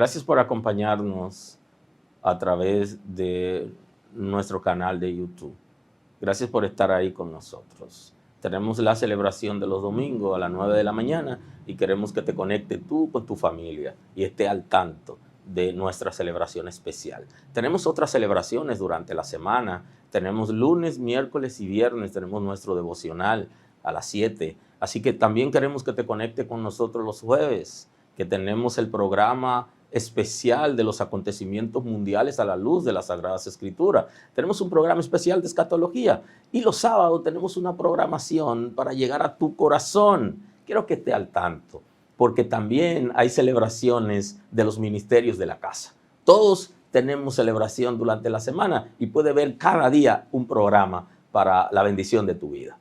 Gracias por acompañarnos a través de nuestro canal de YouTube. Gracias por estar ahí con nosotros. Tenemos la celebración de los domingos a las 9 de la mañana y queremos que te conectes tú con tu familia y esté al tanto de nuestra celebración especial. Tenemos otras celebraciones durante la semana. Tenemos lunes, miércoles y viernes. Tenemos nuestro devocional a las 7. Así que también queremos que te conectes con nosotros los jueves, que tenemos el programa especial de los acontecimientos mundiales a la luz de las Sagradas Escrituras. Tenemos un programa especial de escatología y los sábados tenemos una programación para llegar a tu corazón. Quiero que esté al tanto, porque también hay celebraciones de los ministerios de la casa. Todos tenemos celebración durante la semana y puede ver cada día un programa para la bendición de tu vida.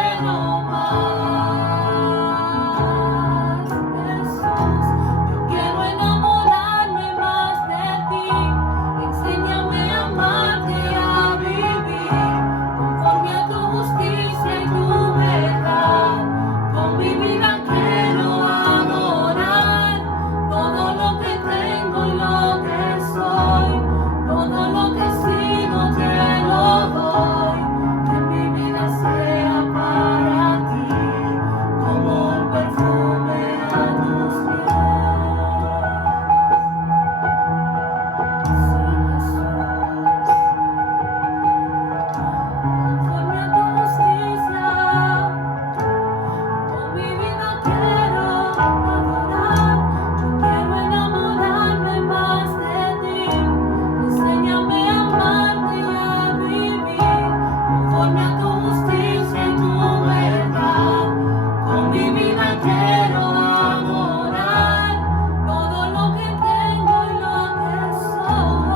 quiero más, Jesús. Yo quiero enamorarme más de ti. Enséñame a amarte y a vivir conforme a tu justicia y tu verdad. Con mi vida quiero adorar todo lo que tengo y lo que soy, todo lo que he sido te lo doy. Que mi vida sea para ti como un perfume a tus pies. Sí, Jesús, conforme a tu justicia. Con mi vida quiero adorar, yo quiero enamorarme más de ti. Enséñame a amarte y a vivir conforme a tu justicia y tu verdad. Con mi vida quiero adorar todo lo que tengo y lo que soy.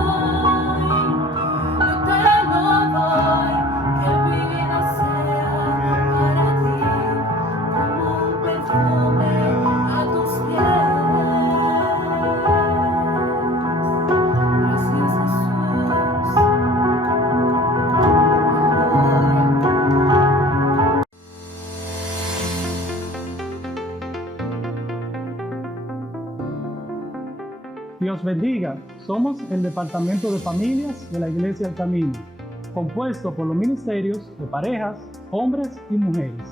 Yo te lo doy, que mi vida sea para ti como un perfume a tus pies. Gracias, Dios bendiga. Somos el Departamento de Familias de la Iglesia El Camino, compuesto por los ministerios de parejas, hombres y mujeres.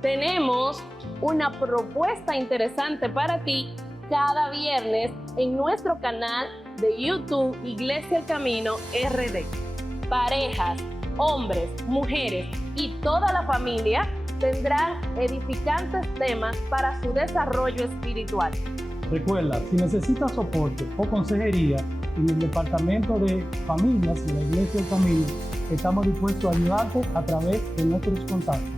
Tenemos una propuesta interesante para ti cada viernes en nuestro canal de YouTube Iglesia El Camino RD. Parejas, hombres, mujeres y toda la familia tendrán edificantes temas para su desarrollo espiritual. Recuerda, si necesitas soporte o consejería en el Departamento de Familias de la Iglesia El Camino, estamos dispuestos a ayudarte a través de nuestros contactos.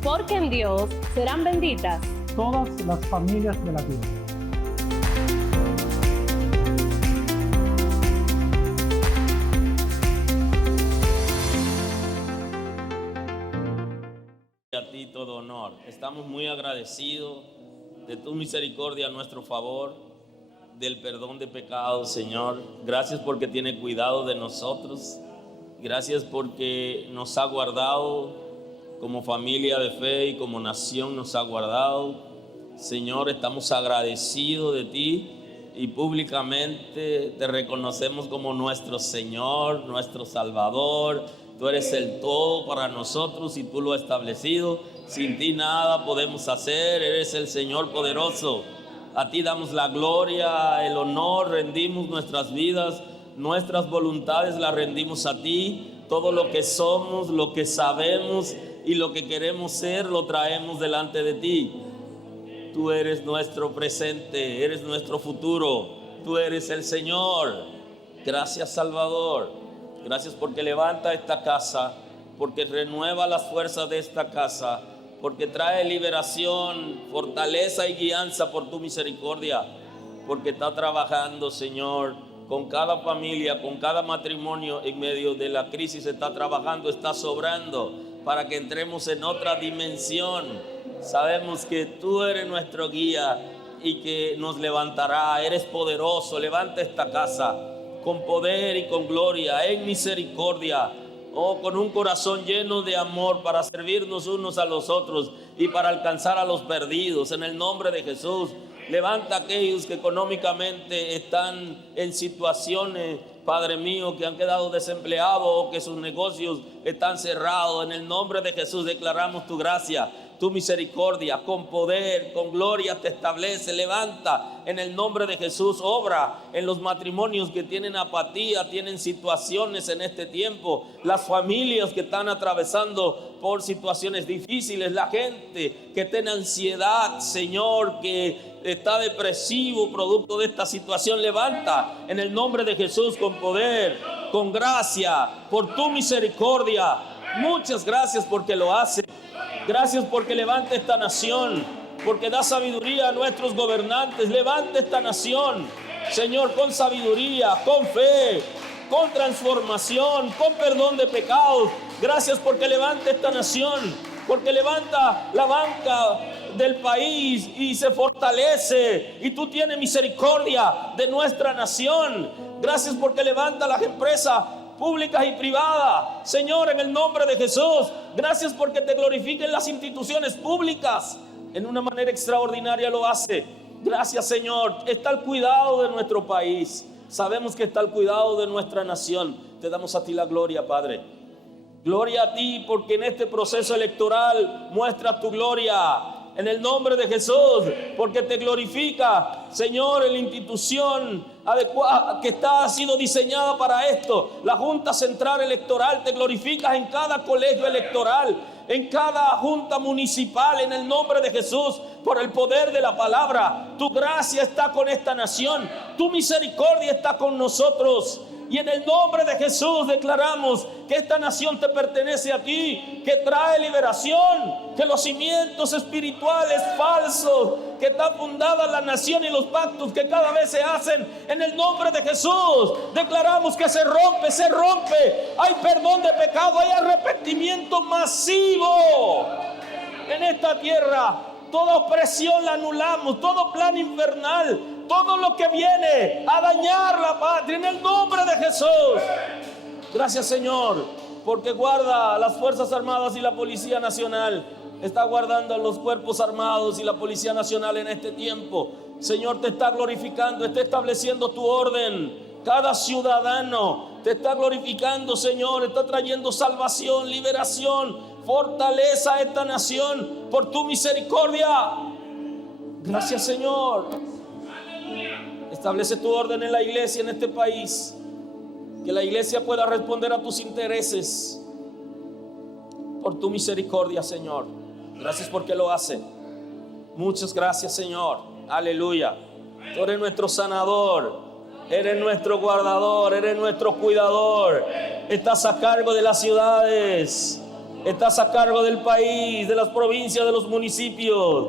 Porque en Dios serán benditas Todas las familias de la tierra. A ti todo honor. Estamos muy agradecidos de tu misericordia a nuestro favor, del perdón de pecados, Señor. Gracias porque tiene cuidado de nosotros. Gracias porque nos ha guardado como familia de fe y como nación nos ha guardado. Señor, estamos agradecidos de ti y públicamente te reconocemos como nuestro Señor, nuestro Salvador. Tú eres el todo para nosotros y tú lo has establecido. Sin ti nada podemos hacer. Eres el Señor poderoso. A ti damos la gloria, el honor, rendimos nuestras vidas, nuestras voluntades las rendimos a ti. Todo lo que somos, lo que sabemos y lo que queremos ser, lo traemos delante de ti. Tú eres nuestro presente, eres nuestro futuro. Tú eres el Señor. Gracias, Salvador. Gracias porque levanta esta casa, porque renueva las fuerzas de esta casa, porque trae liberación, fortaleza y guianza por tu misericordia, porque está trabajando, Señor, con cada familia, con cada matrimonio en medio de la crisis. Está trabajando, está sobrando para que entremos en otra dimensión. Sabemos que tú eres nuestro guía y que nos levantará. Eres poderoso. Levanta esta casa con poder y con gloria, en misericordia, con un corazón lleno de amor para servirnos unos a los otros y para alcanzar a los perdidos. En el nombre de Jesús, levanta a aquellos que económicamente están en situaciones, Padre mío, que han quedado desempleados o que sus negocios están cerrados. En el nombre de Jesús declaramos tu gracia, tu misericordia, con poder, con gloria te establece. Levanta en el nombre de Jesús, obra en los matrimonios que tienen apatía, tienen situaciones en este tiempo, las familias que están atravesando por situaciones difíciles, la gente que tiene ansiedad, Señor, que está depresivo producto de esta situación. Levanta en el nombre de Jesús con poder, con gracia, por tu misericordia. Muchas gracias porque lo hace. Gracias porque levanta esta nación, porque da sabiduría a nuestros gobernantes. Levanta esta nación, Señor, con sabiduría, con fe, con transformación, con perdón de pecados. Gracias porque levanta esta nación porque levanta la banca del país y se fortalece, y tú tienes misericordia de nuestra nación. Gracias porque levanta las empresas públicas y privadas, Señor, en el nombre de Jesús. Gracias porque te glorifiquen las instituciones públicas, en una manera extraordinaria lo hace. Gracias, Señor. Está al cuidado de nuestro país, sabemos que está al cuidado de nuestra nación. Te damos a ti la gloria, Padre. Gloria a ti, porque en este proceso electoral muestras tu gloria. En el nombre de Jesús, porque te glorifica, Señor, en la institución adecuada que ha sido diseñada para esto. La Junta Central Electoral, te glorificas en cada colegio electoral, en cada junta municipal, en el nombre de Jesús, por el poder de la palabra. Tu gracia está con esta nación, tu misericordia está con nosotros. Y en el nombre de Jesús declaramos que esta nación te pertenece a ti, que trae liberación, que los cimientos espirituales falsos que está fundada la nación y los pactos que cada vez se hacen, en el nombre de Jesús declaramos que se rompe, se rompe. Hay perdón de pecado, hay arrepentimiento masivo en esta tierra. Toda opresión la anulamos, todo plan infernal, todo lo que viene a dañar la patria, en el nombre de Jesús. Gracias, Señor, porque guarda a las Fuerzas Armadas y la Policía Nacional. Está guardando a los cuerpos armados y la Policía Nacional en este tiempo. Señor, te está glorificando, está estableciendo tu orden. Cada ciudadano te está glorificando, Señor, está trayendo salvación, liberación, fortaleza a esta nación por tu misericordia. Gracias, Señor. Establece tu orden en la iglesia, en este país, que la iglesia pueda responder a tus intereses por tu misericordia, Señor. Gracias porque lo hace. Muchas gracias, Señor. Aleluya. Tú eres nuestro sanador, eres nuestro guardador, eres nuestro cuidador. Estás a cargo de las ciudades, estás a cargo del país, de las provincias, de los municipios.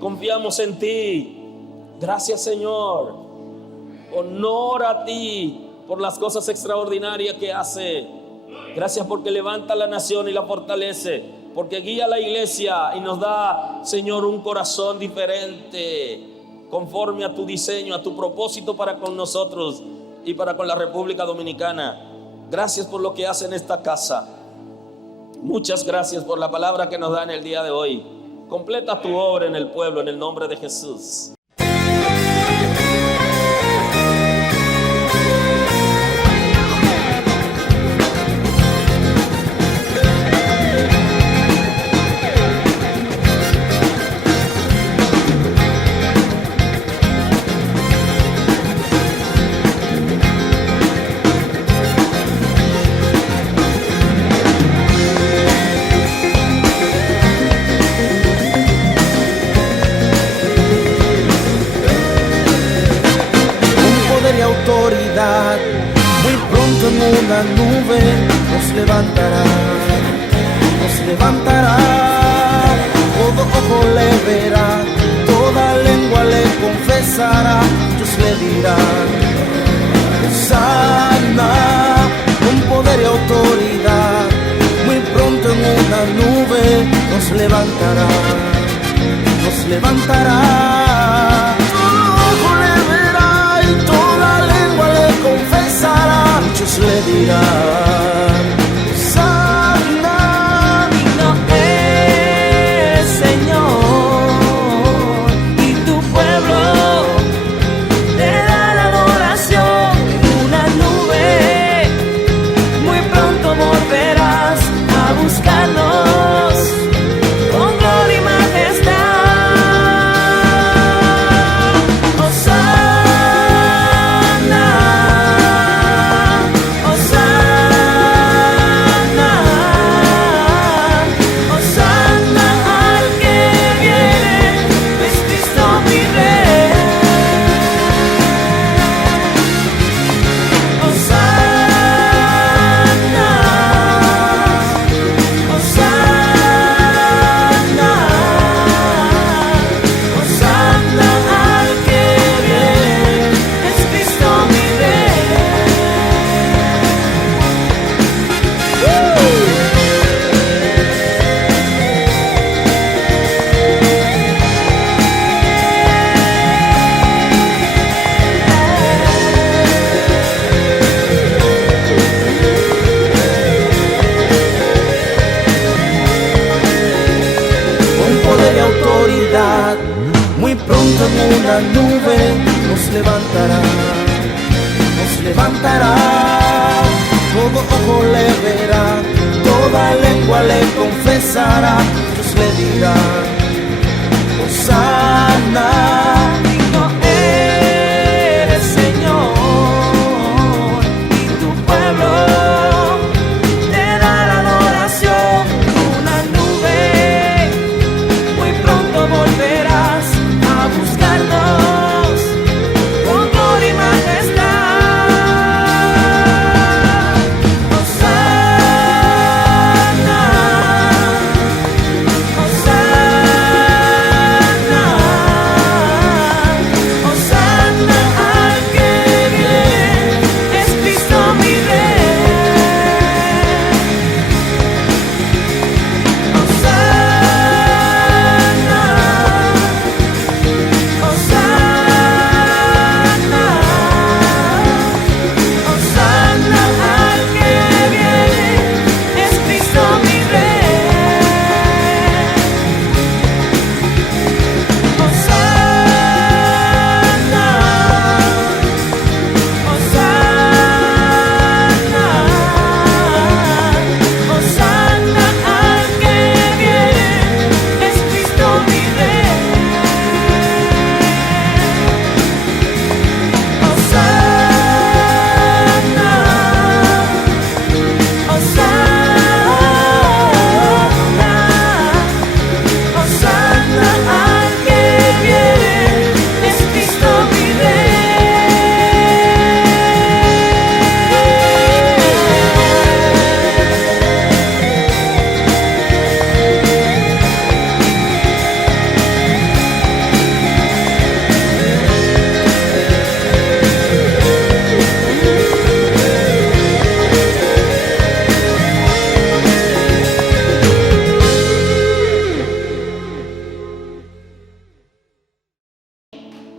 Confiamos en ti. Gracias, Señor. Honor a ti por las cosas extraordinarias que hace. Gracias porque levanta la nación y la fortalece, porque guía a la iglesia y nos da, Señor, un corazón diferente, conforme a tu diseño, a tu propósito para con nosotros y para con la República Dominicana. Gracias por lo que hace en esta casa. Muchas gracias por la palabra que nos da en el día de hoy. Completa tu obra en el pueblo, en el nombre de Jesús. Muy pronto en una nube nos levantará, todo ojo le verá, toda lengua le confesará, Dios le dirá, sana, con poder y autoridad, muy pronto en una nube nos levantará, muchos le dirán, sana, digno es, Señor, y tu pueblo te da la adoración. Una nube, muy pronto volverás a buscarnos con gloria y majestad. Hosanna, Hosanna. autoridad. Muy pronto en una nube nos levantará, nos levantará. Todo ojo le verá, toda lengua le confesará. Dios le dirá, Hosana, digno eres, Señor, y tu pueblo te da la adoración. Una nube, muy pronto volverás a buscarnos con gloria y majestad.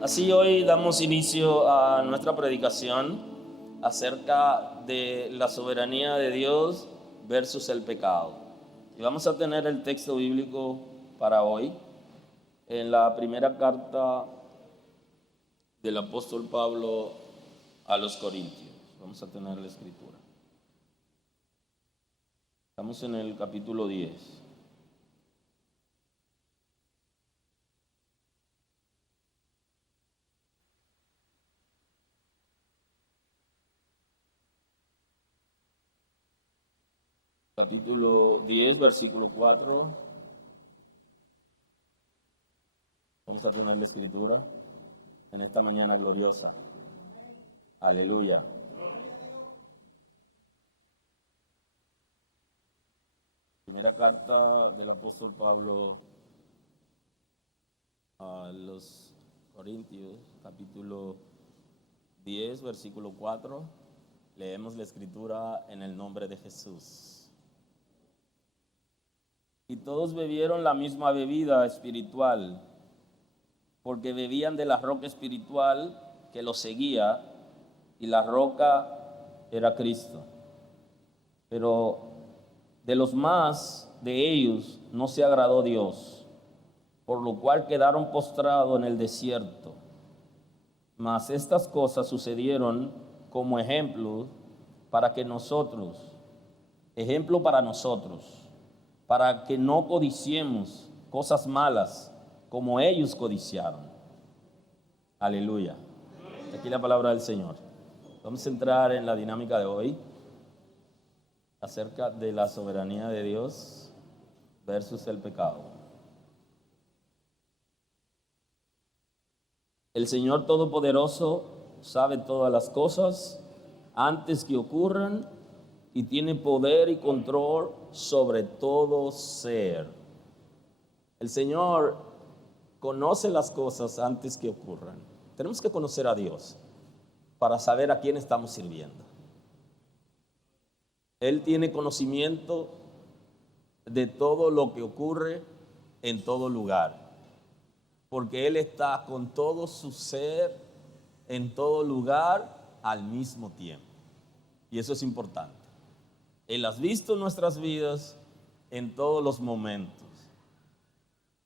Así hoy damos inicio a nuestra predicación acerca de la soberanía de Dios versus el pecado. Y vamos a tener el texto bíblico para hoy en la primera carta del apóstol Pablo a los Corintios. Vamos a tener la escritura. Estamos en el capítulo 10. Capítulo 10, versículo 4. Vamos a tener la escritura en esta mañana gloriosa. Aleluya. Primera carta del apóstol Pablo a los Corintios, capítulo 10, versículo 4. Leemos la escritura en el nombre de Jesús. Y todos bebieron la misma bebida espiritual, porque bebían de la roca espiritual que los seguía, y la roca era Cristo. Pero de los más de ellos no se agradó Dios, por lo cual quedaron postrados en el desierto. Mas estas cosas sucedieron como ejemplo para nosotros, para que no codiciemos cosas malas como ellos codiciaron. Aleluya. Aquí la palabra del Señor. Vamos a entrar en la dinámica de hoy acerca de la soberanía de Dios versus el pecado. El Señor Todopoderoso sabe todas las cosas antes que ocurran y tiene poder y control sobre todo ser. El Señor conoce las cosas antes que ocurran. Tenemos que conocer a Dios para saber a quién estamos sirviendo. Él tiene conocimiento de todo lo que ocurre en todo lugar, porque Él está con todo su ser en todo lugar al mismo tiempo. Y eso es importante. Él ha visto nuestras vidas en todos los momentos.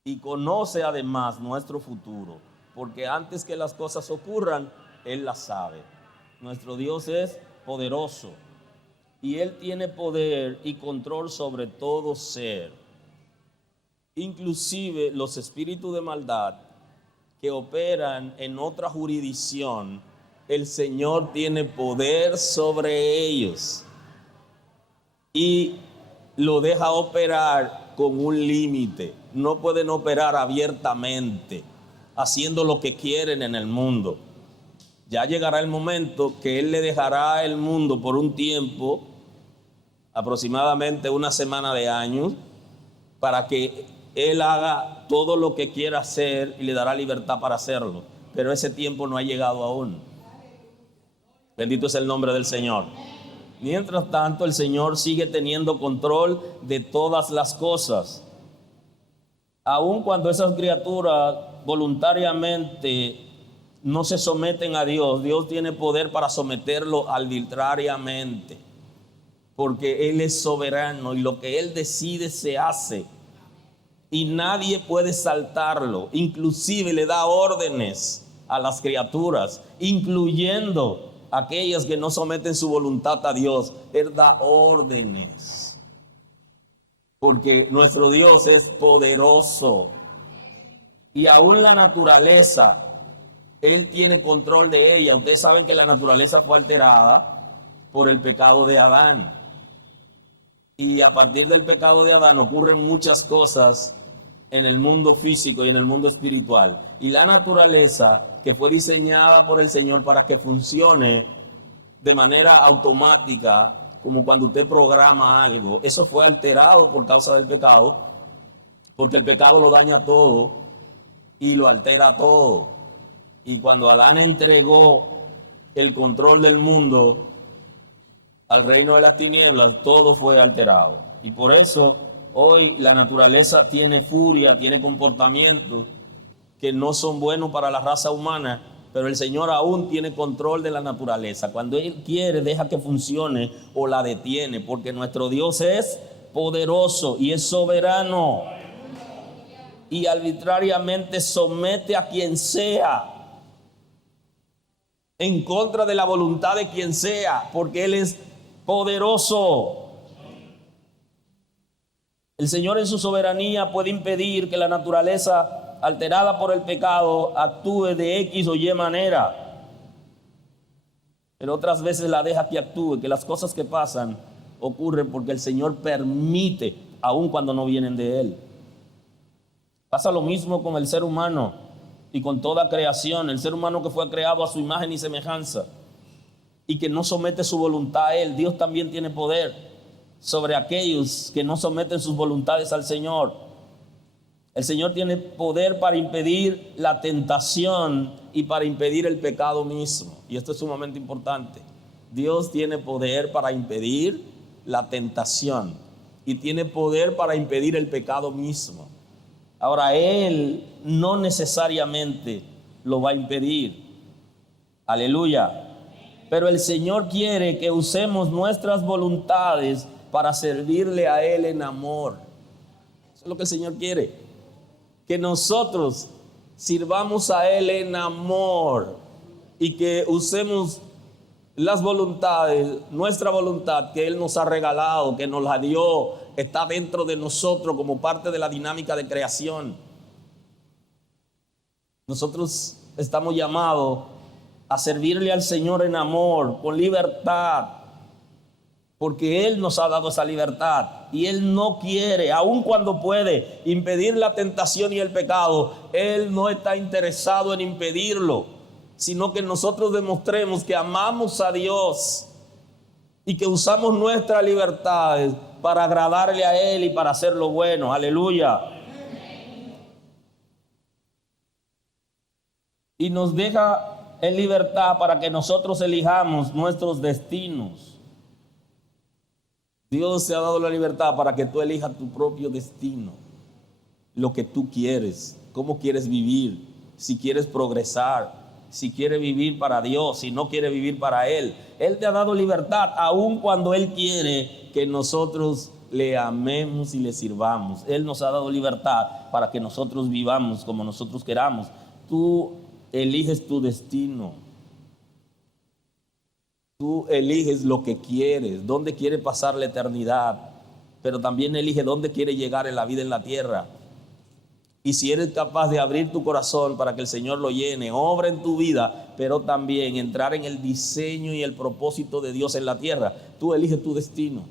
y conoce además nuestro futuro, porque antes que las cosas ocurran, Él las sabe. Nuestro Dios es poderoso y Él tiene poder y control sobre todo ser, inclusive los espíritus de maldad que operan en otra jurisdicción. El Señor tiene poder sobre ellos y lo deja operar con un límite. No pueden operar abiertamente, haciendo lo que quieren en el mundo. Ya llegará el momento que Él le dejará el mundo por un tiempo, aproximadamente una semana de años, para que Él haga todo lo que quiera hacer y le dará libertad para hacerlo. Pero ese tiempo no ha llegado aún. Bendito es el nombre del Señor. Mientras tanto, el Señor sigue teniendo control de todas las cosas. Aun cuando esas criaturas voluntariamente no se someten a Dios, Dios tiene poder para someterlo arbitrariamente, porque Él es soberano y lo que Él decide se hace y nadie puede saltarlo. Inclusive le da órdenes a las criaturas, incluyendo aquellas que no someten su voluntad a Dios. Él da órdenes, porque nuestro Dios es poderoso. Y aún la naturaleza, Él tiene control de ella. Ustedes saben que la naturaleza fue alterada por el pecado de Adán. Y a partir del pecado de Adán ocurren muchas cosas en el mundo físico y en el mundo espiritual. Y la naturaleza, que fue diseñada por el Señor para que funcione de manera automática, como cuando usted programa algo, eso fue alterado por causa del pecado, porque el pecado lo daña todo y lo altera todo. Y cuando Adán entregó el control del mundo al reino de las tinieblas, todo fue alterado. Y por eso hoy la naturaleza tiene furia, tiene comportamientos que no son buenos para la raza humana, pero el Señor aún tiene control de la naturaleza. Cuando Él quiere, deja que funcione o la detiene, porque nuestro Dios es poderoso y es soberano y arbitrariamente somete a quien sea, en contra de la voluntad de quien sea, porque Él es poderoso. El Señor en su soberanía puede impedir que la naturaleza alterada por el pecado actúe de X o Y manera, pero otras veces la deja que actúe, que las cosas que pasan ocurren porque el Señor permite, aun cuando no vienen de Él. Pasa lo mismo con el ser humano y con toda creación. El ser humano que fue creado a su imagen y semejanza y que no somete su voluntad a Él, Dios también tiene poder sobre aquellos que no someten sus voluntades al Señor. El Señor tiene poder para impedir la tentación y para impedir el pecado mismo. Y esto es sumamente importante. Dios tiene poder para impedir la tentación y tiene poder para impedir el pecado mismo. Ahora, Él no necesariamente lo va a impedir. Aleluya. Pero el Señor quiere que usemos nuestras voluntades para servirle a Él en amor. Eso es lo que el Señor quiere. Que nosotros sirvamos a Él en amor y que usemos las voluntades, nuestra voluntad que Él nos ha regalado, que nos la dio, está dentro de nosotros como parte de la dinámica de creación. Nosotros estamos llamados a servirle al Señor en amor, con libertad, porque Él nos ha dado esa libertad y Él no quiere, aun cuando puede impedir la tentación y el pecado, Él no está interesado en impedirlo, sino que nosotros demostremos que amamos a Dios y que usamos nuestra libertad para agradarle a Él y para hacer lo bueno. Aleluya. Y nos deja en libertad para que nosotros elijamos nuestros destinos. Dios te ha dado la libertad para que tú elijas tu propio destino, lo que tú quieres, cómo quieres vivir, si quieres progresar, si quieres vivir para Dios, si no quieres vivir para Él. Él te ha dado libertad, aun cuando Él quiere que nosotros le amemos y le sirvamos. Él nos ha dado libertad para que nosotros vivamos como nosotros queramos. Tú eliges tu destino. Tú eliges lo que quieres, dónde quieres pasar la eternidad, pero también elige dónde quieres llegar en la vida en la tierra. Y si eres capaz de abrir tu corazón para que el Señor lo llene, obra en tu vida, pero también entrar en el diseño y el propósito de Dios en la tierra, tú eliges tu destino.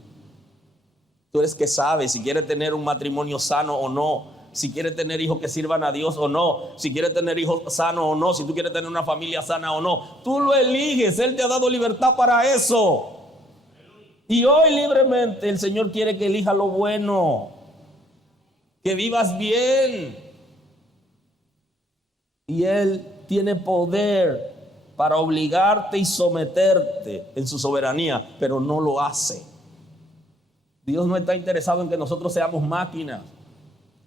Tú eres que sabes si quieres tener un matrimonio sano o no, si quieres tener hijos que sirvan a Dios o no, si quieres tener hijos sanos o no, si tú quieres tener una familia sana o no. Tú lo eliges, Él te ha dado libertad para eso. Y hoy libremente el Señor quiere que elijas lo bueno, que vivas bien. Y Él tiene poder para obligarte y someterte en su soberanía, pero no lo hace. Dios no está interesado en que nosotros seamos máquinas.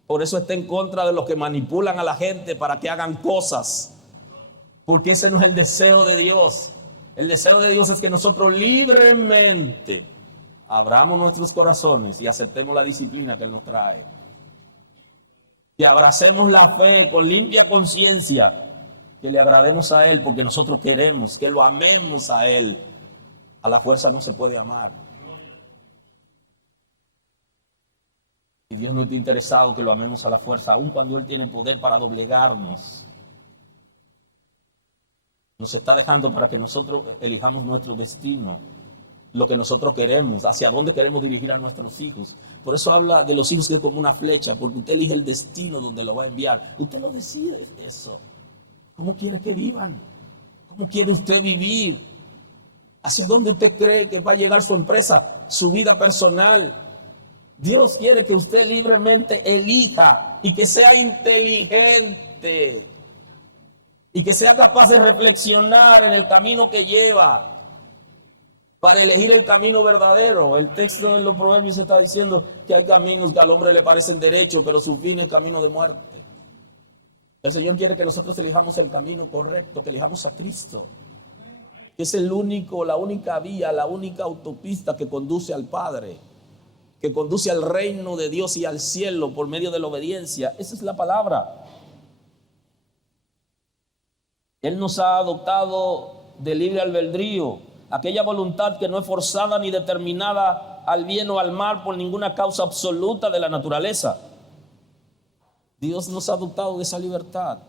Por eso está en contra de los que manipulan a la gente para que hagan cosas. Porque ese no es el deseo de Dios. El deseo de Dios es que nosotros libremente abramos nuestros corazones y aceptemos la disciplina que Él nos trae. Y abracemos la fe con limpia conciencia, que le agrademos a Él porque nosotros queremos, que lo amemos a Él. A la fuerza no se puede amar. Y Dios no está interesado que lo amemos a la fuerza, aun cuando Él tiene poder para doblegarnos. Nos está dejando para que nosotros elijamos nuestro destino, lo que nosotros queremos, hacia dónde queremos dirigir a nuestros hijos. Por eso habla de los hijos que es como una flecha, porque usted elige el destino donde lo va a enviar. Usted lo decide eso. ¿Cómo quiere que vivan? ¿Cómo quiere usted vivir? ¿Hacia dónde usted cree que va a llegar su empresa, su vida personal? Dios quiere que usted libremente elija y que sea inteligente y que sea capaz de reflexionar en el camino que lleva para elegir el camino verdadero. El texto de los Proverbios está diciendo que hay caminos que al hombre le parecen derechos, pero su fin es camino de muerte. El Señor quiere que nosotros elijamos el camino correcto, que elijamos a Cristo, que es la única vía, la única autopista que conduce al Padre, que conduce al reino de Dios y al cielo por medio de la obediencia. Esa es la palabra. Él nos ha adoptado de libre albedrío, aquella voluntad que no es forzada ni determinada al bien o al mal por ninguna causa absoluta de la naturaleza. Dios nos ha adoptado de esa libertad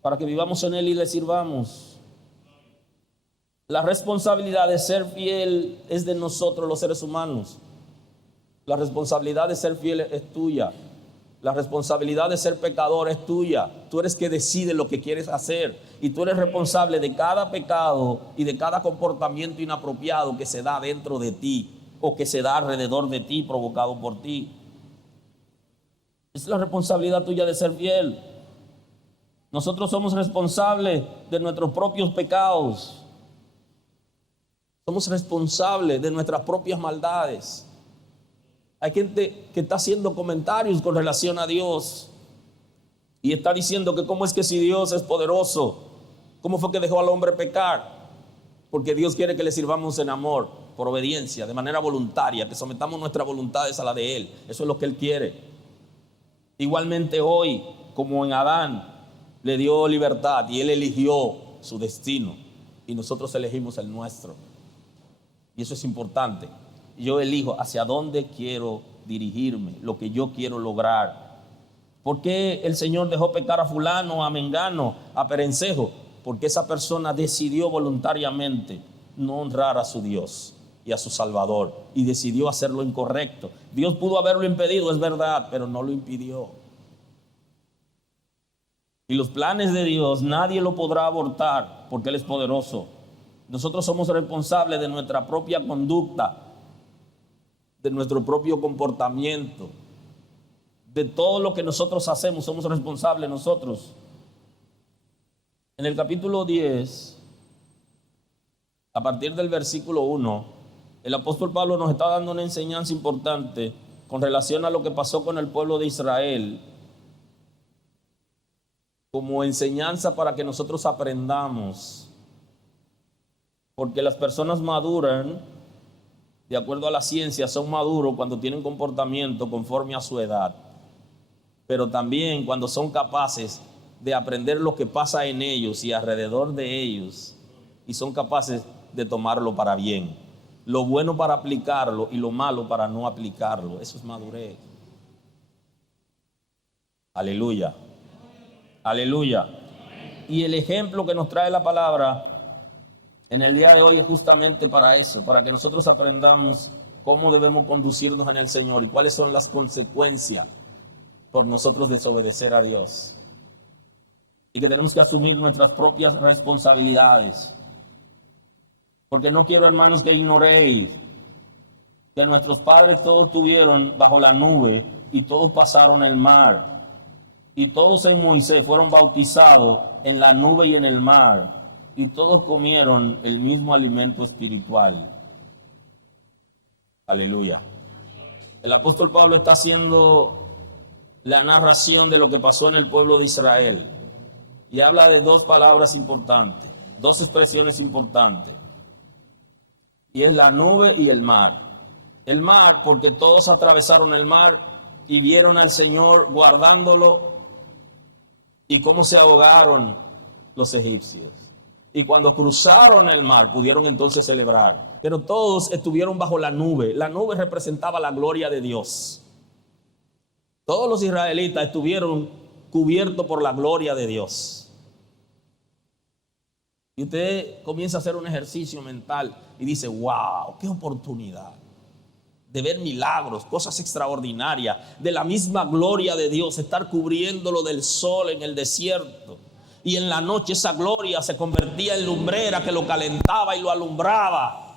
para que vivamos en Él y le sirvamos. La responsabilidad de ser fiel es de nosotros los seres humanos. La responsabilidad de ser fiel es tuya. La responsabilidad de ser pecador es tuya. Tú eres que decide lo que quieres hacer. Y tú eres responsable de cada pecado y de cada comportamiento inapropiado que se da dentro de ti o que se da alrededor de ti, provocado por ti. Es la responsabilidad tuya de ser fiel. Nosotros somos responsables de nuestros propios pecados. Somos responsables de nuestras propias maldades. Hay gente que está haciendo comentarios con relación a Dios y está diciendo que cómo es que si Dios es poderoso, cómo fue que dejó al hombre pecar. Porque Dios quiere que le sirvamos en amor, por obediencia, de manera voluntaria, que sometamos nuestras voluntades a la de Él. Eso es lo que Él quiere. Igualmente hoy, como en Adán, le dio libertad y Él eligió su destino y nosotros elegimos el nuestro. Y eso es importante. Yo elijo hacia dónde quiero dirigirme, lo que yo quiero lograr. ¿Por qué el Señor dejó pecar a fulano, a mengano, a perencejo? Porque esa persona decidió voluntariamente no honrar a su Dios y a su Salvador y decidió hacer lo incorrecto. Dios pudo haberlo impedido, es verdad, pero no lo impidió. Y los planes de Dios nadie lo podrá abortar porque Él es poderoso. Nosotros somos responsables de nuestra propia conducta, de nuestro propio comportamiento, de todo lo que nosotros hacemos, somos responsables nosotros. En el capítulo 10, a partir del versículo 1, el apóstol Pablo nos está dando una enseñanza importante con relación a lo que pasó con el pueblo de Israel, como enseñanza para que nosotros aprendamos, porque las personas maduran de acuerdo a la ciencia, son maduros cuando tienen comportamiento conforme a su edad, pero también cuando son capaces de aprender lo que pasa en ellos y alrededor de ellos, y son capaces de tomarlo para bien, lo bueno para aplicarlo y lo malo para no aplicarlo. Eso es madurez. Aleluya, aleluya. Y el ejemplo que nos trae la palabra en el día de hoy es justamente para eso, para que nosotros aprendamos cómo debemos conducirnos en el Señor y cuáles son las consecuencias por nosotros desobedecer a Dios. Y que tenemos que asumir nuestras propias responsabilidades. Porque no quiero, hermanos, que ignoréis que nuestros padres todos estuvieron bajo la nube y todos pasaron el mar. Y todos en Moisés fueron bautizados en la nube y en el mar. Y todos comieron el mismo alimento espiritual. Aleluya. El apóstol Pablo está haciendo la narración de lo que pasó en el pueblo de Israel. Y habla de dos palabras importantes, dos expresiones importantes. Y es la nube y el mar. El mar, porque todos atravesaron el mar y vieron al Señor guardándolo y cómo se ahogaron los egipcios. Y cuando cruzaron el mar pudieron entonces celebrar. Pero todos estuvieron bajo la nube. La nube representaba la gloria de Dios. Todos los israelitas estuvieron cubiertos por la gloria de Dios. Y usted comienza a hacer un ejercicio mental y dice, wow, qué oportunidad de ver milagros, cosas extraordinarias, de la misma gloria de Dios, estar cubriéndolo del sol en el desierto. Y en la noche esa gloria se convertía en lumbrera que lo calentaba y lo alumbraba.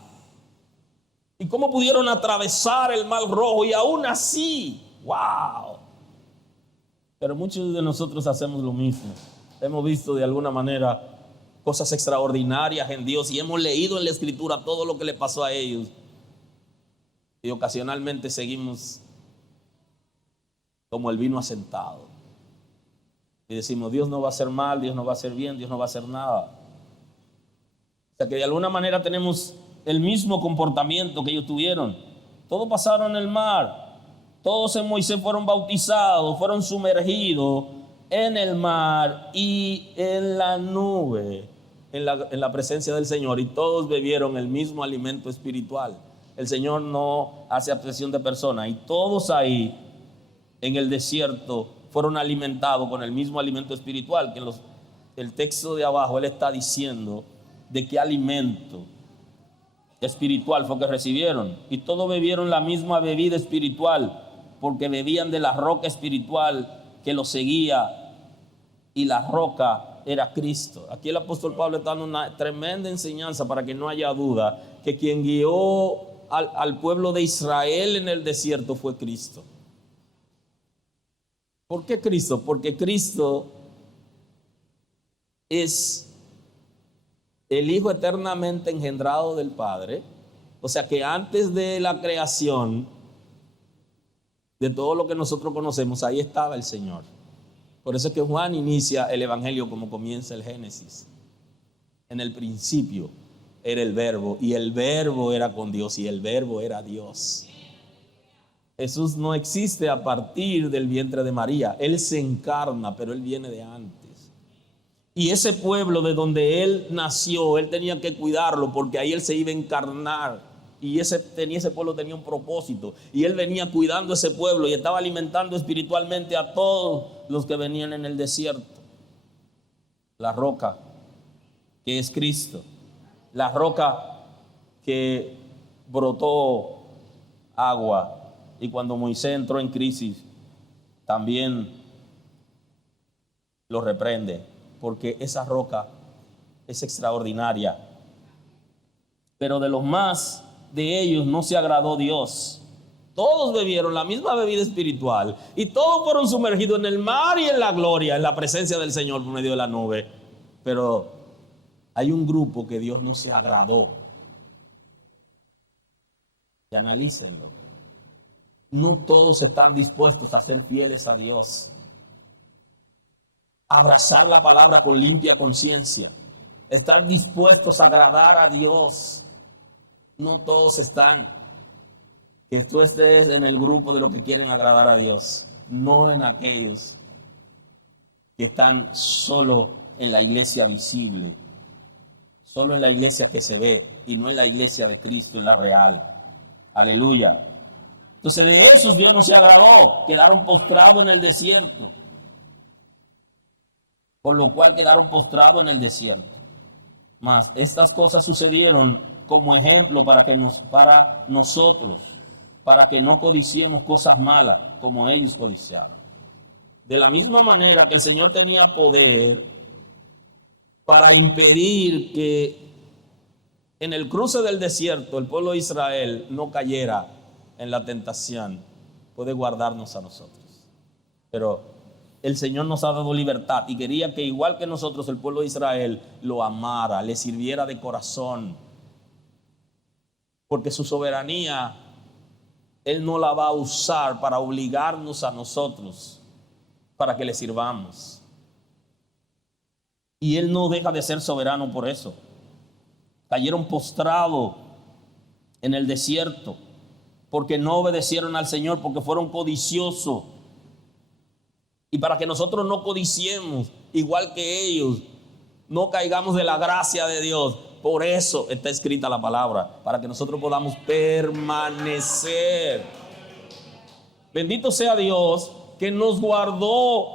¿Y cómo pudieron atravesar el mar rojo? Y aún así, wow. Pero muchos de nosotros hacemos lo mismo. Hemos visto de alguna manera cosas extraordinarias en Dios y hemos leído en la Escritura todo lo que le pasó a ellos. Y ocasionalmente seguimos como el vino asentado. Y decimos, Dios no va a hacer mal, Dios no va a hacer bien, Dios no va a hacer nada. O sea que de alguna manera tenemos el mismo comportamiento que ellos tuvieron. Todos pasaron el mar. Todos en Moisés fueron bautizados, fueron sumergidos en el mar y en la nube, en la presencia del Señor. Y todos bebieron el mismo alimento espiritual. El Señor no hace acepción de personas. Y todos ahí en el desierto fueron alimentados con el mismo alimento espiritual. Que el texto de abajo él está diciendo de qué alimento espiritual fue que recibieron. Y todos bebieron la misma bebida espiritual, porque bebían de la roca espiritual que los seguía, y la roca era Cristo. Aquí el apóstol Pablo está dando una tremenda enseñanza para que no haya duda que quien guió al pueblo de Israel en el desierto fue Cristo. ¿Por qué Cristo? Porque Cristo es el Hijo eternamente engendrado del Padre. O sea que antes de la creación de todo lo que nosotros conocemos, ahí estaba el Señor. Por eso es que Juan inicia el Evangelio como comienza el Génesis. En el principio era el Verbo, y el Verbo era con Dios, y el Verbo era Dios. Jesús no existe a partir del vientre de María. Él se encarna, pero Él viene de antes. Y ese pueblo de donde Él nació, Él tenía que cuidarlo, porque ahí Él se iba a encarnar. Y ese pueblo tenía un propósito. Y Él venía cuidando ese pueblo y estaba alimentando espiritualmente a todos los que venían en el desierto. La roca, que es Cristo. La roca que brotó agua. Y cuando Moisés entró en crisis, también lo reprende. Porque esa roca es extraordinaria. Pero de los más de ellos no se agradó Dios. Todos bebieron la misma bebida espiritual y todos fueron sumergidos en el mar y en la gloria, en la presencia del Señor por medio de la nube. Pero hay un grupo que Dios no se agradó. Y analícenlo. No todos están dispuestos a ser fieles a Dios, a abrazar la palabra con limpia conciencia, estar dispuestos a agradar a Dios. No todos están. que tú estés en el grupo de los que quieren agradar a Dios, no en aquellos que están solo en la iglesia visible, solo en la iglesia que se ve y no en la iglesia de Cristo, en la real. Aleluya. Entonces de esos Dios no se agradó, quedaron postrados en el desierto, por lo cual quedaron postrados en el desierto. Mas estas cosas sucedieron como ejemplo para nosotros, para que no codiciemos cosas malas como ellos codiciaron. De la misma manera que el Señor tenía poder para impedir que en el cruce del desierto el pueblo de Israel no cayera en la tentación, puede guardarnos a nosotros. Pero el Señor nos ha dado libertad y quería que igual que nosotros el pueblo de Israel lo amara, le sirviera de corazón, porque su soberanía Él no la va a usar para obligarnos a nosotros para que le sirvamos. Y Él no deja de ser soberano por eso. Cayeron postrados en el desierto porque no obedecieron al Señor, porque fueron codiciosos. Y para que nosotros no codiciemos igual que ellos, no caigamos de la gracia de Dios. Por eso está escrita la palabra, para que nosotros podamos permanecer. Bendito sea Dios que nos guardó,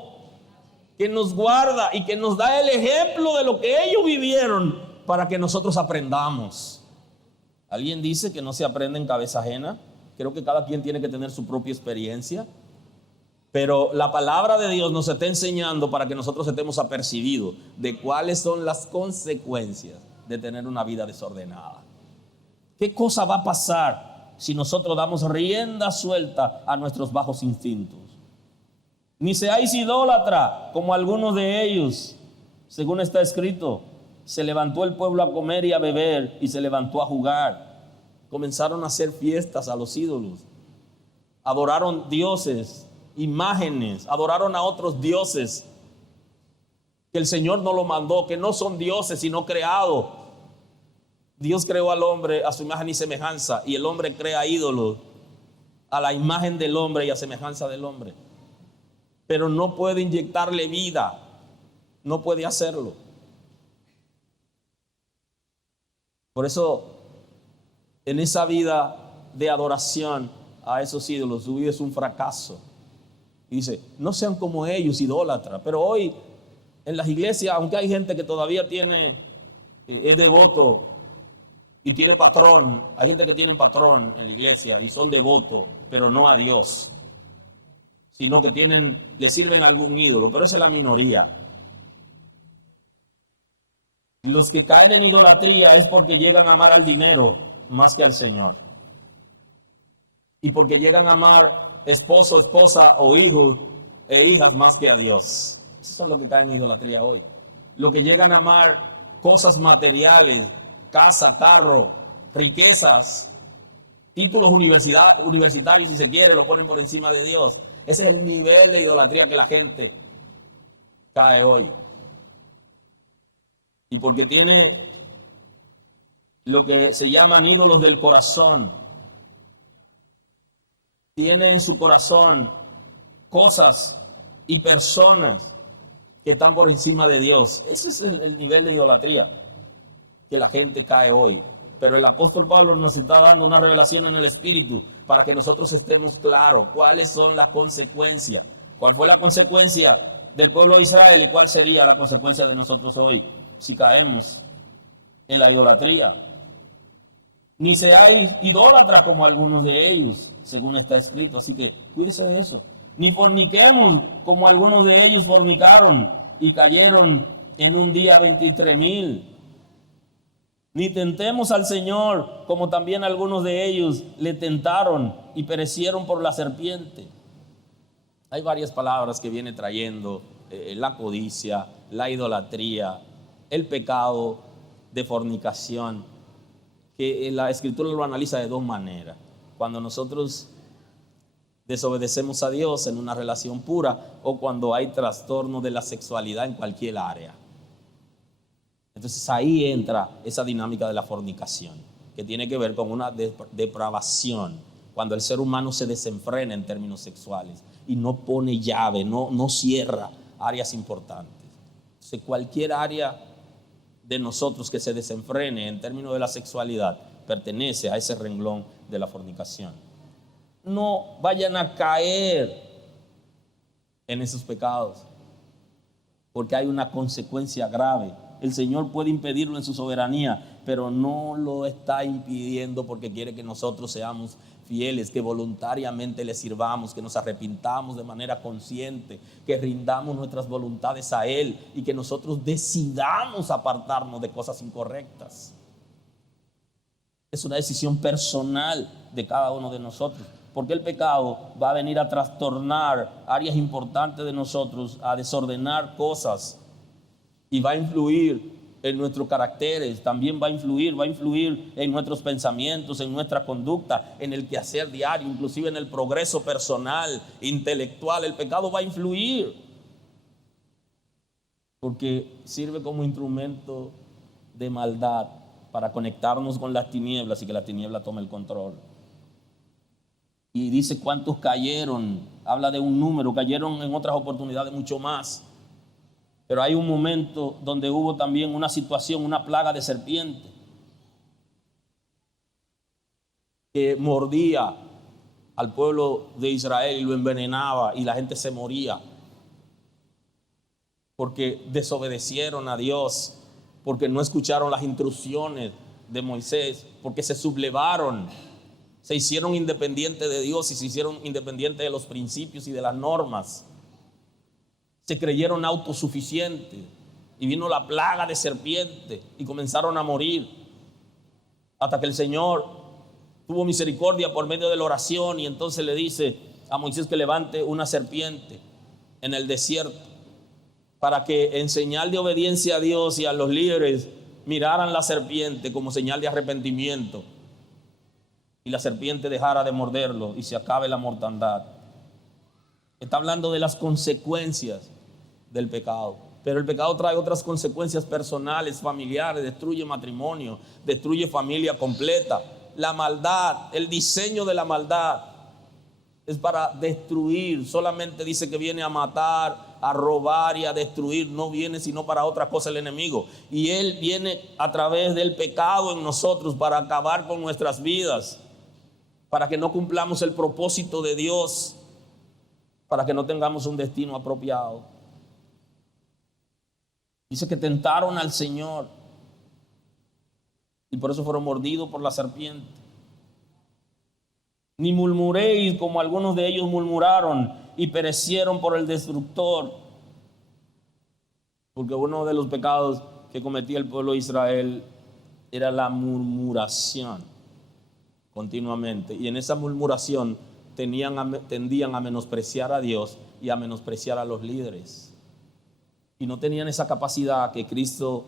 que nos guarda y que nos da el ejemplo de lo que ellos vivieron para que nosotros aprendamos. ¿Alguien dice que no se aprende en cabeza ajena? Creo que cada quien tiene que tener su propia experiencia. Pero la palabra de Dios nos está enseñando para que nosotros estemos apercibidos de cuáles son las consecuencias de tener una vida desordenada. ¿Qué cosa va a pasar si nosotros damos rienda suelta a nuestros bajos instintos? Ni seáis idólatra como algunos de ellos, según está escrito. Se levantó el pueblo a comer y a beber y se levantó a jugar. Comenzaron a hacer fiestas a los ídolos. Adoraron dioses, imágenes, adoraron a otros dioses que el Señor no lo mandó, que no son dioses sino creados. Dios creó al hombre a su imagen y semejanza, y el hombre crea ídolos a la imagen del hombre y a semejanza del hombre, pero no puede inyectarle vida, no puede hacerlo. Por eso en esa vida de adoración a esos ídolos, su vida es un fracaso. Y dice, no sean como ellos, idólatras. Pero hoy en las iglesias, aunque hay gente que todavía es devoto y tiene patrón, hay gente que tiene patrón en la iglesia y son devotos, pero no a Dios, sino que le sirven a algún ídolo, pero esa es la minoría. Los que caen en idolatría es porque llegan a amar al dinero más que al Señor, y porque llegan a amar esposo, esposa o hijos e hijas más que a Dios. Esos son los que caen en idolatría hoy. Los que llegan a amar cosas materiales, casa, carro, riquezas, títulos universitarios, si se quiere, lo ponen por encima de Dios. Ese es el nivel de idolatría que la gente cae hoy. Y porque tiene lo que se llaman ídolos del corazón, tiene en su corazón cosas y personas que están por encima de Dios. Ese es el nivel de idolatría que la gente cae hoy. Pero el apóstol Pablo nos está dando una revelación en el Espíritu para que nosotros estemos claros cuáles son las consecuencias. ¿Cuál fue la consecuencia del pueblo de Israel y cuál sería la consecuencia de nosotros hoy si caemos en la idolatría? Ni seáis idólatras como algunos de ellos, según está escrito. Así que cuídese de eso. Ni forniquemos como algunos de ellos fornicaron y cayeron en un día 23,000. Ni tentemos al Señor como también algunos de ellos le tentaron y perecieron por la serpiente. Hay varias palabras que viene trayendo la codicia, la idolatría, el pecado de fornicación, que la Escritura lo analiza de dos maneras. Cuando nosotros desobedecemos a Dios en una relación pura o cuando hay trastorno de la sexualidad en cualquier área. Entonces ahí entra esa dinámica de la fornicación, que tiene que ver con una depravación cuando el ser humano se desenfrena en términos sexuales y no pone llave, no cierra áreas importantes. Entonces, cualquier área de nosotros que se desenfrene en términos de la sexualidad pertenece a ese renglón de la fornicación. No vayan a caer en esos pecados, porque hay una consecuencia grave. El Señor puede impedirlo en su soberanía, pero no lo está impidiendo porque quiere que nosotros seamos fieles, que voluntariamente le sirvamos, que nos arrepintamos de manera consciente, que rindamos nuestras voluntades a Él y que nosotros decidamos apartarnos de cosas incorrectas. Es una decisión personal de cada uno de nosotros, porque el pecado va a venir a trastornar áreas importantes de nosotros, a desordenar cosas y va a influir en nuestros caracteres, también va a influir en nuestros pensamientos, en nuestra conducta, en el quehacer diario, inclusive en el progreso personal, intelectual. El pecado va a influir porque sirve como instrumento de maldad para conectarnos con las tinieblas y que la tiniebla tome el control. Y dice cuántos cayeron, habla de un número, cayeron en otras oportunidades mucho más. Pero hay un momento donde hubo también una situación, una plaga de serpiente que mordía al pueblo de Israel y lo envenenaba y la gente se moría porque desobedecieron a Dios, porque no escucharon las instrucciones de Moisés, porque se sublevaron, se hicieron independientes de Dios y se hicieron independientes de los principios y de las normas. Se creyeron autosuficientes y vino la plaga de serpiente y comenzaron a morir hasta que el Señor tuvo misericordia por medio de la oración y entonces le dice a Moisés que levante una serpiente en el desierto para que en señal de obediencia a Dios y a los líderes miraran la serpiente como señal de arrepentimiento y la serpiente dejara de morderlo y se acabe la mortandad. Está hablando de las consecuencias del pecado, pero el pecado trae otras consecuencias personales, familiares, destruye matrimonio, destruye familia completa. La maldad, el diseño de la maldad es para destruir, solamente dice que viene a matar, a robar y a destruir, no viene sino para otra cosa el enemigo, y él viene a través del pecado en nosotros para acabar con nuestras vidas, para que no cumplamos el propósito de Dios, para que no tengamos un destino apropiado. Dice que tentaron al Señor y por eso fueron mordidos por la serpiente. Ni murmuréis como algunos de ellos murmuraron y perecieron por el destructor. Porque uno de los pecados que cometía el pueblo de Israel era la murmuración continuamente. Y en esa murmuración tendían a menospreciar a Dios y a menospreciar a los líderes. Y no tenían esa capacidad que Cristo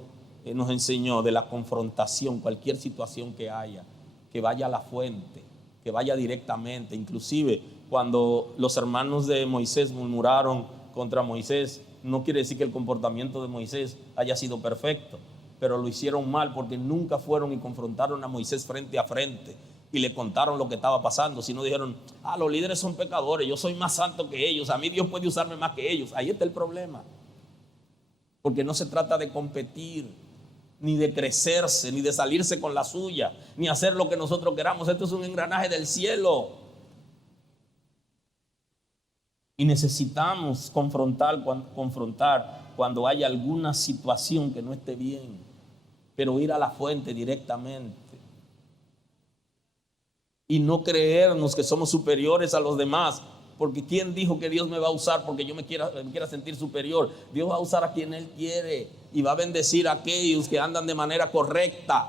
nos enseñó de la confrontación, cualquier situación que haya, que vaya a la fuente, que vaya directamente. Inclusive cuando los hermanos de Moisés murmuraron contra Moisés, no quiere decir que el comportamiento de Moisés haya sido perfecto, pero lo hicieron mal porque nunca fueron y confrontaron a Moisés frente a frente y le contaron lo que estaba pasando, sino dijeron, los líderes son pecadores, yo soy más santo que ellos, a mí Dios puede usarme más que ellos. Ahí está el problema. Porque no se trata de competir, ni de crecerse, ni de salirse con la suya, ni hacer lo que nosotros queramos. Esto es un engranaje del cielo. Y necesitamos confrontar cuando haya alguna situación que no esté bien, pero ir a la fuente directamente. Y no creernos que somos superiores a los demás. Porque ¿quién dijo que Dios me va a usar porque yo me quiera sentir superior? Dios va a usar a quien Él quiere y va a bendecir a aquellos que andan de manera correcta.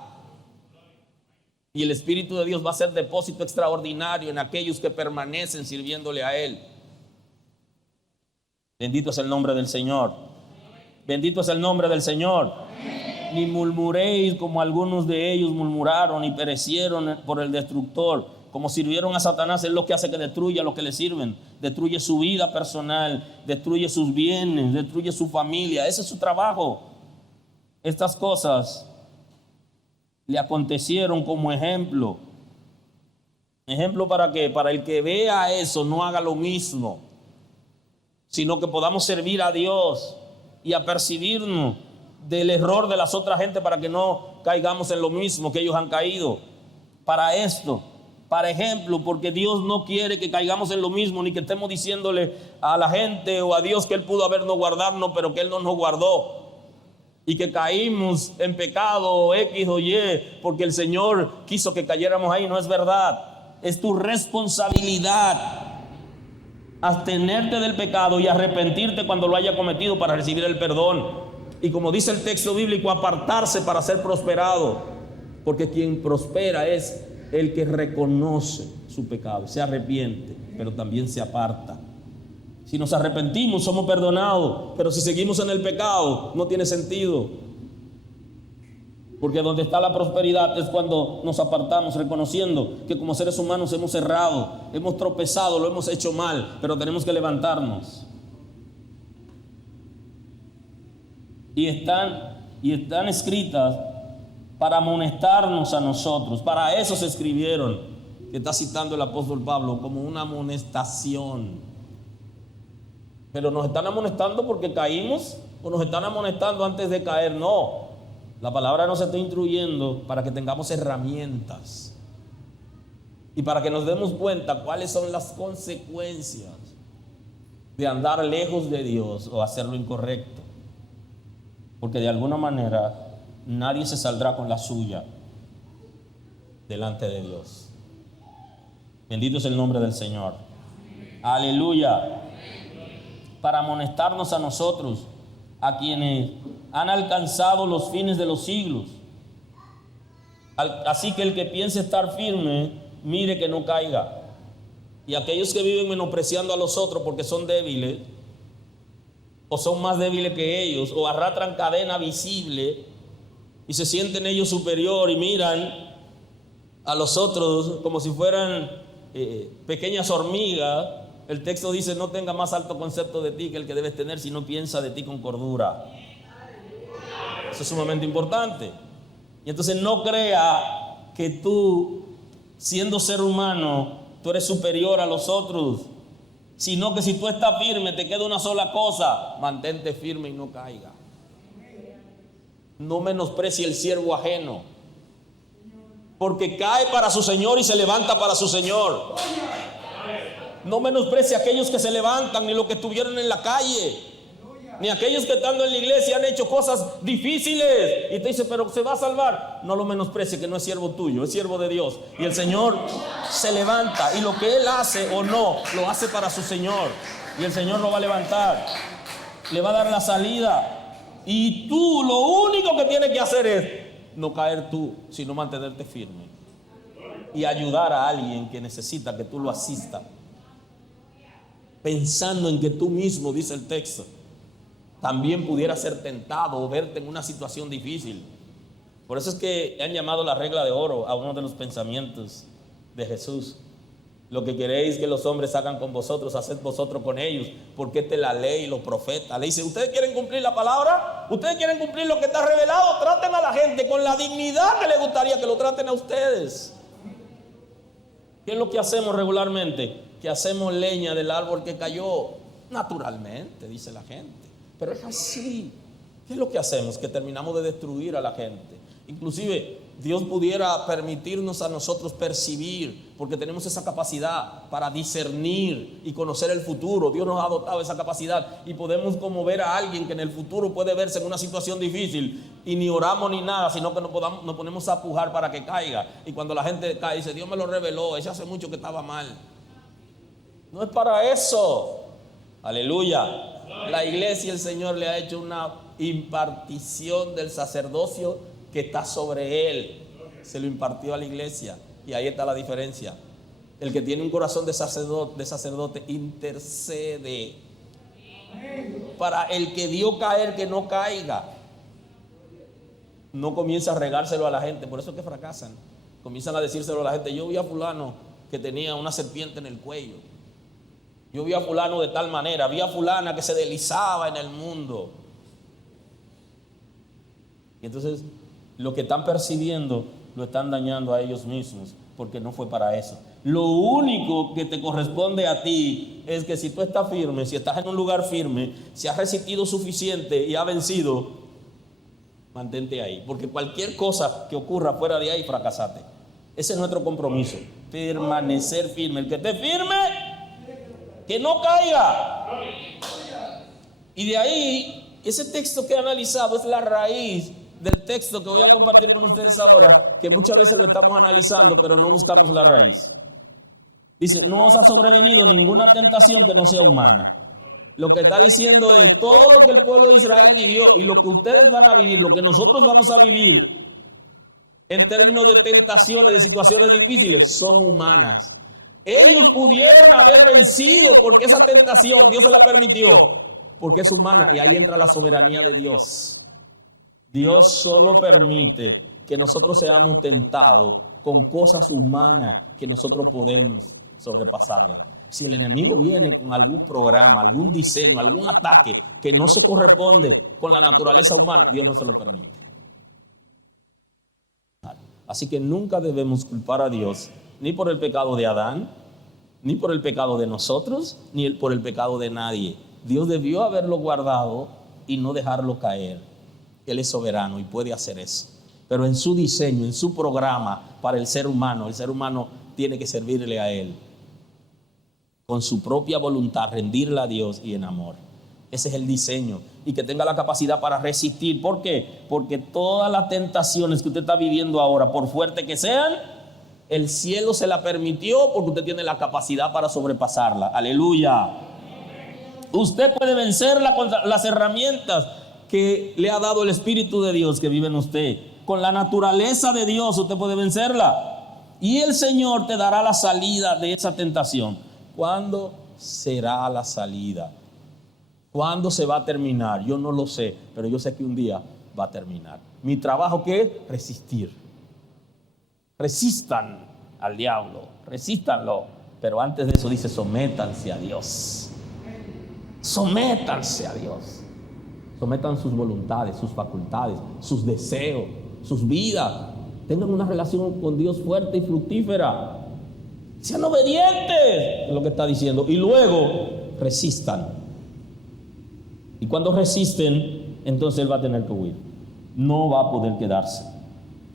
Y el Espíritu de Dios va a hacer depósito extraordinario en aquellos que permanecen sirviéndole a Él. Bendito es el nombre del Señor. Bendito es el nombre del Señor. Ni murmuréis como algunos de ellos murmuraron y perecieron por el destructor. Como sirvieron a Satanás, es lo que hace que destruya a los que le sirven. Destruye su vida personal, destruye sus bienes, destruye su familia. Ese es su trabajo. Estas cosas le acontecieron como ejemplo Ejemplo para que para el que vea eso no haga lo mismo, sino que podamos servir a Dios y apercibirnos del error de las otras gente para que no caigamos en lo mismo que ellos han caído. Para esto, para ejemplo, porque Dios no quiere que caigamos en lo mismo, ni que estemos diciéndole a la gente o a Dios que Él pudo habernos guardado, pero que Él no nos guardó. Y que caímos en pecado X o Y porque el Señor quiso que cayéramos ahí. No es verdad. Es tu responsabilidad abstenerte del pecado y arrepentirte cuando lo haya cometido para recibir el perdón. Y como dice el texto bíblico, apartarse para ser prosperado. Porque quien prospera es el que reconoce su pecado, se arrepiente, pero también se aparta. Si nos arrepentimos, somos perdonados, pero si seguimos en el pecado, no tiene sentido. Porque donde está la prosperidad es cuando nos apartamos, reconociendo que como seres humanos hemos errado, hemos tropezado, lo hemos hecho mal, pero tenemos que levantarnos. Y están escritas para amonestarnos a nosotros. Para eso se escribieron, que está citando el apóstol Pablo, como una amonestación. Pero nos están amonestando porque caímos, o nos están amonestando antes de caer. No, la palabra nos está instruyendo para que tengamos herramientas y para que nos demos cuenta cuáles son las consecuencias de andar lejos de Dios o hacer lo incorrecto. Porque de alguna manera nadie se saldrá con la suya delante de Dios. Bendito es el nombre del Señor. Aleluya. Para amonestarnos a nosotros, a quienes han alcanzado los fines de los siglos. Así que el que piense estar firme, mire que no caiga. Y aquellos que viven menospreciando a los otros porque son débiles, o son más débiles que ellos, o arrastran cadena visible y se sienten ellos superior y miran a los otros como si fueran pequeñas hormigas. El texto dice: no tenga más alto concepto de ti que el que debes tener, sino piensa de ti con cordura. Eso es sumamente importante. Y entonces no crea que tú, siendo ser humano, tú eres superior a los otros, sino que si tú estás firme, te queda una sola cosa: mantente firme y no caiga. No menosprecie el siervo ajeno, porque cae para su Señor y se levanta para su Señor. No menosprecie a aquellos que se levantan, ni los que estuvieron en la calle, ni aquellos que estando en la iglesia han hecho cosas difíciles y te dice: pero se va a salvar. No lo menosprecie, que no es siervo tuyo, es siervo de Dios. Y el Señor se levanta, y lo que Él hace o no, lo hace para su Señor. Y el Señor lo va a levantar, le va a dar la salida. Y tú lo único que tienes que hacer es no caer tú, sino mantenerte firme y ayudar a alguien que necesita que tú lo asistas, pensando en que tú mismo, dice el texto, también pudiera ser tentado o verte en una situación difícil. Por eso es que han llamado la regla de oro a uno de los pensamientos de Jesús. Lo que queréis que los hombres hagan con vosotros, haced vosotros con ellos, porque esta es la ley y los profetas. Le dice: ustedes quieren cumplir la palabra, ustedes quieren cumplir lo que está revelado, traten a la gente con la dignidad que les gustaría que lo traten a ustedes. ¿Qué es lo que hacemos regularmente? Que hacemos leña del árbol que cayó naturalmente, dice la gente. Pero es así. ¿Qué es lo que hacemos? Que terminamos de destruir a la gente. Inclusive Dios pudiera permitirnos a nosotros percibir, porque tenemos esa capacidad para discernir y conocer el futuro. Dios nos ha dotado esa capacidad y podemos como ver a alguien que en el futuro puede verse en una situación difícil y ni oramos ni nada, sino que nos ponemos a pujar para que caiga. Y cuando la gente cae, dice: Dios me lo reveló, ese hace mucho que estaba mal. No es para eso. Aleluya. La iglesia, el Señor le ha hecho una impartición del sacerdocio que está sobre él. Se lo impartió a la iglesia. Y ahí está la diferencia. El que tiene un corazón de sacerdote intercede para el que dio caer, que no caiga. No comienza a regárselo a la gente. Por eso es que fracasan. Comienzan a decírselo a la gente: yo vi a fulano que tenía una serpiente en el cuello, yo vi a fulano de tal manera, vi a fulana que se deslizaba en el mundo. Y entonces lo que están percibiendo lo están dañando a ellos mismos, porque no fue para eso. Lo único que te corresponde a ti es que si tú estás firme, si estás en un lugar firme, si has resistido suficiente y has vencido, mantente ahí, porque cualquier cosa que ocurra fuera de ahí, fracasaste. Ese es nuestro compromiso, permanecer firme. El que esté firme, que no caiga. Y de ahí, ese texto que he analizado es la raíz del texto que voy a compartir con ustedes ahora, que muchas veces lo estamos analizando, pero no buscamos la raíz. Dice, no os ha sobrevenido ninguna tentación que no sea humana. Lo que está diciendo es, todo lo que el pueblo de Israel vivió y lo que ustedes van a vivir, lo que nosotros vamos a vivir en términos de tentaciones, de situaciones difíciles, son humanas. Ellos pudieron haber vencido porque esa tentación Dios se la permitió, porque es humana, y ahí entra la soberanía de Dios. Dios solo permite que nosotros seamos tentados con cosas humanas que nosotros podemos sobrepasarlas. Si el enemigo viene con algún programa, algún diseño, algún ataque que no se corresponde con la naturaleza humana, Dios no se lo permite. Así que nunca debemos culpar a Dios ni por el pecado de Adán, ni por el pecado de nosotros, ni por el pecado de nadie. Dios debió haberlo guardado y no dejarlo caer. Él es soberano y puede hacer eso. Pero en su diseño, en su programa para el ser humano tiene que servirle a Él. Con su propia voluntad, rendirla a Dios y en amor. Ese es el diseño. Y que tenga la capacidad para resistir. ¿Por qué? Porque todas las tentaciones que usted está viviendo ahora, por fuerte que sean, el cielo se la permitió porque usted tiene la capacidad para sobrepasarla. Aleluya. Usted puede vencerla con las herramientas que le ha dado el Espíritu de Dios que vive en usted. Con la naturaleza de Dios usted puede vencerla. Y el Señor te dará la salida de esa tentación. ¿Cuándo será la salida? ¿Cuándo se va a terminar? Yo no lo sé, pero yo sé que un día va a terminar. Mi trabajo, ¿qué es? Resistir. Resistan al diablo, resístanlo. Pero antes de eso dice, sométanse a Dios. Sométanse a Dios. Sometan sus voluntades, sus facultades, sus deseos, sus vidas. Tengan una relación con Dios fuerte y fructífera. Sean obedientes, es lo que está diciendo. Y luego resistan. Y cuando resisten, entonces Él va a tener que huir. No va a poder quedarse.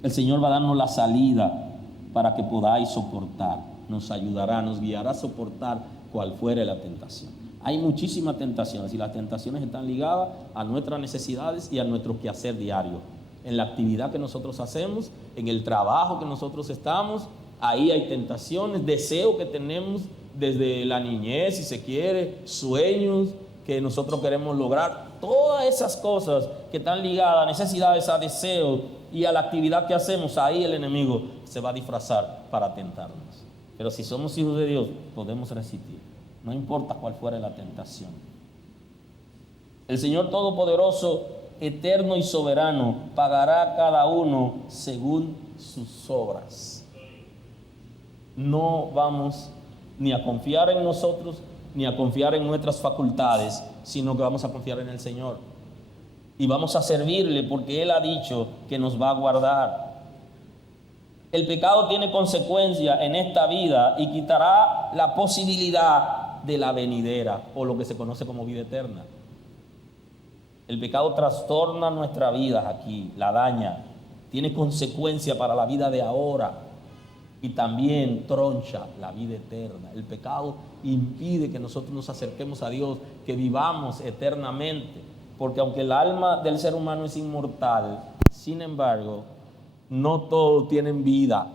El Señor va a darnos la salida para que podáis soportar. Nos ayudará, nos guiará a soportar cual fuere la tentación. Hay muchísimas tentaciones y las tentaciones están ligadas a nuestras necesidades y a nuestro quehacer diario. En la actividad que nosotros hacemos, en el trabajo que nosotros estamos, ahí hay tentaciones, deseos que tenemos desde la niñez, si se quiere, sueños que nosotros queremos lograr. Todas esas cosas que están ligadas a necesidades, a deseos y a la actividad que hacemos, ahí el enemigo se va a disfrazar para tentarnos. Pero si somos hijos de Dios, podemos resistir. No importa cuál fuera la tentación. El Señor Todopoderoso, eterno y soberano, pagará a cada uno según sus obras. No vamos ni a confiar en nosotros, ni a confiar en nuestras facultades, sino que vamos a confiar en el Señor. Y vamos a servirle porque Él ha dicho que nos va a guardar. El pecado tiene consecuencia en esta vida y quitará la posibilidad de la venidera, o lo que se conoce como vida eterna. El pecado trastorna nuestra vida aquí, la daña, tiene consecuencia para la vida de ahora y también troncha la vida eterna. El pecado impide que nosotros nos acerquemos a Dios, que vivamos eternamente, porque aunque el alma del ser humano es inmortal, sin embargo, no todos tienen vida.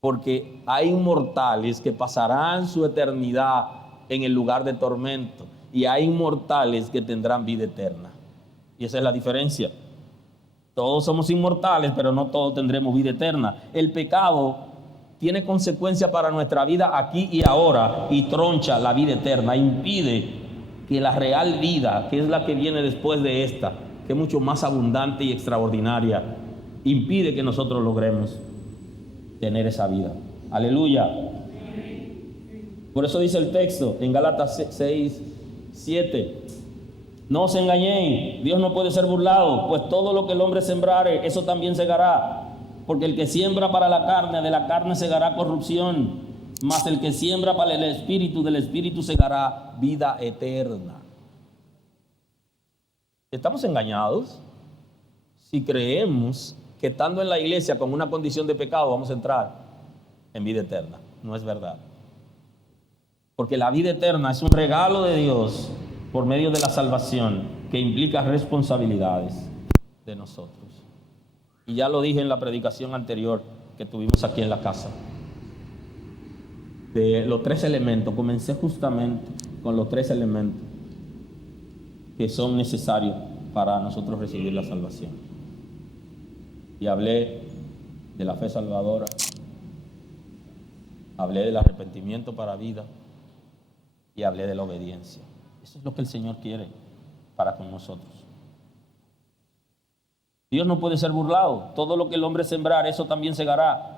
Porque hay inmortales que pasarán su eternidad en el lugar de tormento. Y hay inmortales que tendrán vida eterna. Y esa es la diferencia. Todos somos inmortales, pero no todos tendremos vida eterna. El pecado tiene consecuencia para nuestra vida aquí y ahora. Y troncha la vida eterna. Impide que la real vida, que es la que viene después de esta, que es mucho más abundante y extraordinaria, impide que nosotros logremos tener esa vida. Aleluya. Por eso dice el texto en Gálatas 6:7: no os engañéis, Dios no puede ser burlado, pues todo lo que el hombre sembrare, eso también segará. Porque el que siembra para la carne, de la carne segará corrupción, mas el que siembra para el Espíritu, del Espíritu segará vida eterna. ¿Estamos engañados si creemos que estando en la iglesia con una condición de pecado vamos a entrar en vida eterna? No es verdad. Porque la vida eterna es un regalo de Dios por medio de la salvación que implica responsabilidades de nosotros. Y ya lo dije en la predicación anterior que tuvimos aquí en la casa. De los 3 elementos, comencé justamente con los 3 elementos que son necesarios para nosotros recibir la salvación. Y hablé de la fe salvadora, hablé del arrepentimiento para vida y hablé de la obediencia. Eso es lo que el Señor quiere para con nosotros. Dios no puede ser burlado. Todo lo que el hombre sembrar, eso también segará.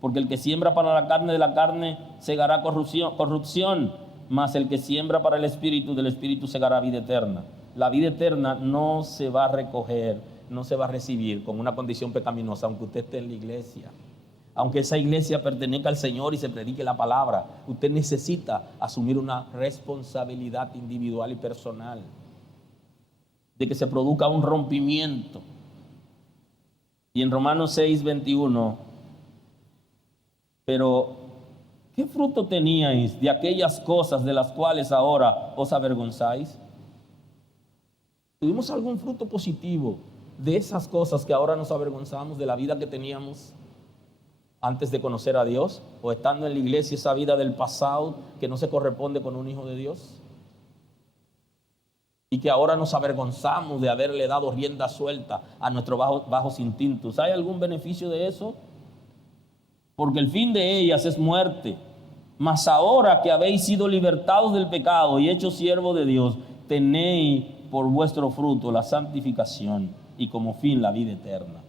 Porque el que siembra para la carne, de la carne segará corrupción, mas el que siembra para el Espíritu, del Espíritu segará vida eterna. La vida eterna no se va a recoger, no se va a recibir con una condición pecaminosa, aunque usted esté en la iglesia. Aunque esa iglesia pertenezca al Señor y se predique la palabra, usted necesita asumir una responsabilidad individual y personal de que se produzca un rompimiento. Y en Romanos 6:21, pero ¿qué fruto teníais de aquellas cosas de las cuales ahora os avergonzáis? ¿Tuvimos algún fruto positivo de esas cosas que ahora nos avergonzamos, de la vida que teníamos antes de conocer a Dios? ¿O estando en la iglesia esa vida del pasado que no se corresponde con un hijo de Dios? Y que ahora nos avergonzamos de haberle dado rienda suelta a nuestros bajos instintos. ¿Hay algún beneficio de eso? Porque el fin de ellas es muerte. Mas ahora que habéis sido libertados del pecado y hechos siervos de Dios, tenéis por vuestro fruto la santificación y como fin la vida eterna.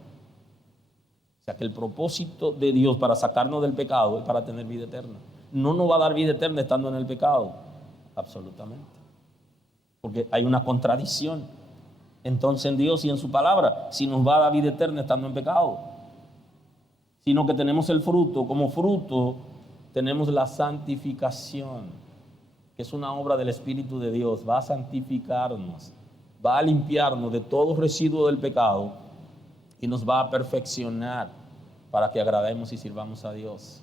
O sea que el propósito de Dios para sacarnos del pecado es para tener vida eterna. No nos va a dar vida eterna estando en el pecado, absolutamente. Porque hay una contradicción entonces en Dios y en su palabra, si nos va a dar vida eterna estando en pecado. Sino que tenemos el fruto, como fruto tenemos la santificación, que es una obra del Espíritu de Dios. Va a santificarnos, va a limpiarnos de todo residuo del pecado y nos va a perfeccionar para que agrademos y sirvamos a Dios.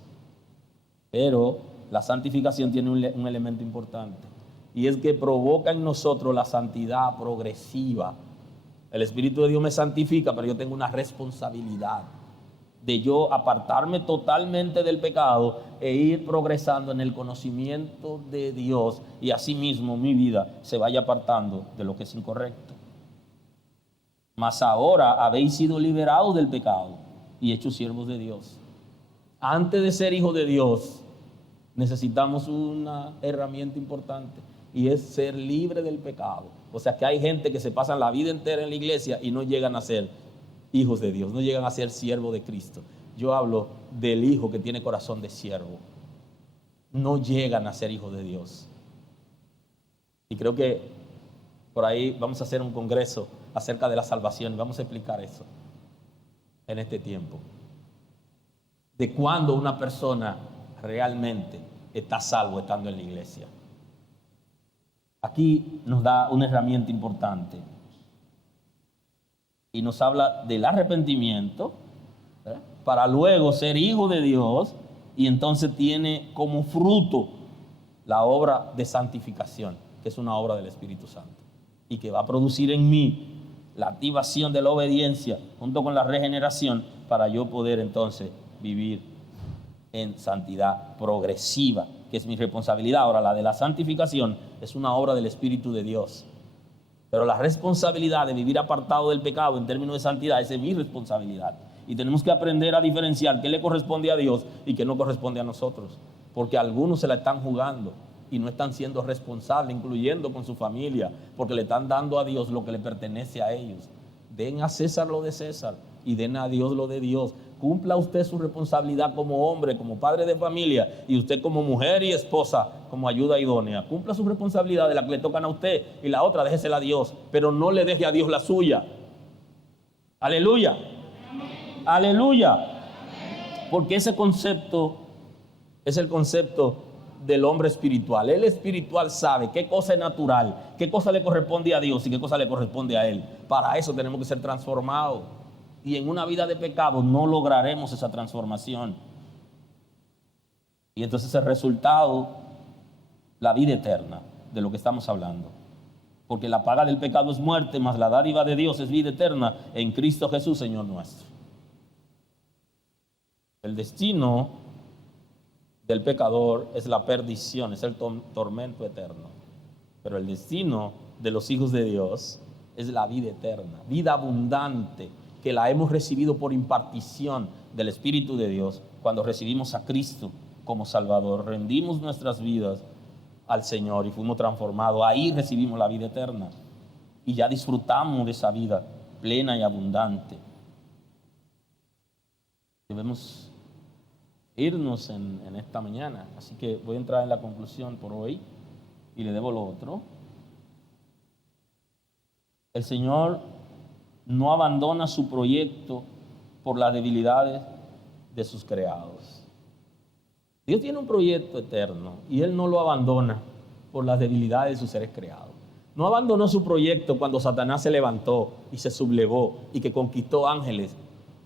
Pero la santificación tiene un elemento importante, y es que provoca en nosotros la santidad progresiva. El Espíritu de Dios me santifica, pero yo tengo una responsabilidad de yo apartarme totalmente del pecado e ir progresando en el conocimiento de Dios, y asimismo mi vida se vaya apartando de lo que es incorrecto. Mas ahora habéis sido liberados del pecado y hechos siervos de Dios. Antes de ser hijos de Dios necesitamos una herramienta importante, y es ser libre del pecado. O sea que hay gente que se pasan la vida entera en la iglesia y no llegan a ser hijos de Dios, no llegan a ser siervos de Cristo. Yo hablo del hijo que tiene corazón de siervo. No llegan a ser hijos de Dios. Y creo que por ahí vamos a hacer un congreso acerca de la salvación y vamos a explicar eso en este tiempo. De cuándo una persona realmente está salvo estando en la iglesia. Aquí nos da una herramienta importante y nos habla del arrepentimiento, ¿verdad?, para luego ser hijo de Dios, y entonces tiene como fruto la obra de santificación, que es una obra del Espíritu Santo y que va a producir en mí la activación de la obediencia junto con la regeneración para yo poder entonces vivir en santidad progresiva, que es mi responsabilidad. Ahora, la de la santificación es una obra del Espíritu de Dios, pero la responsabilidad de vivir apartado del pecado en términos de santidad, esa es mi responsabilidad. Y tenemos que aprender a diferenciar qué le corresponde a Dios y qué no corresponde a nosotros, porque algunos se la están jugando y no están siendo responsables, incluyendo con su familia, porque le están dando a Dios lo que le pertenece a ellos. Den a César lo de César y den a Dios lo de Dios. Cumpla usted su responsabilidad como hombre, como padre de familia, y usted como mujer y esposa, como ayuda idónea. Cumpla su responsabilidad de la que le tocan a usted, y la otra déjesela a Dios, pero no le deje a Dios la suya. Aleluya. Aleluya. Porque ese concepto es el concepto del hombre espiritual. El espiritual sabe qué cosa es natural, qué cosa le corresponde a Dios y qué cosa le corresponde a Él. Para eso tenemos que ser transformados. Y en una vida de pecado no lograremos esa transformación. Y entonces el resultado, la vida eterna, de lo que estamos hablando. Porque la paga del pecado es muerte, mas la dádiva de Dios es vida eterna en Cristo Jesús, Señor nuestro. El destino del pecador es la perdición, es el tormento eterno. Pero el destino de los hijos de Dios es la vida eterna, vida abundante, que la hemos recibido por impartición del Espíritu de Dios cuando recibimos a Cristo como Salvador, rendimos nuestras vidas al Señor y fuimos transformados. Ahí recibimos la vida eterna y ya disfrutamos de esa vida plena y abundante. Debemos irnos en esta mañana, así que voy a entrar en la conclusión por hoy y le debo lo otro. El Señor no abandona su proyecto por las debilidades de sus creados. Dios tiene un proyecto eterno y Él no lo abandona por las debilidades de sus seres creados. No abandonó su proyecto cuando Satanás se levantó y se sublevó y que conquistó ángeles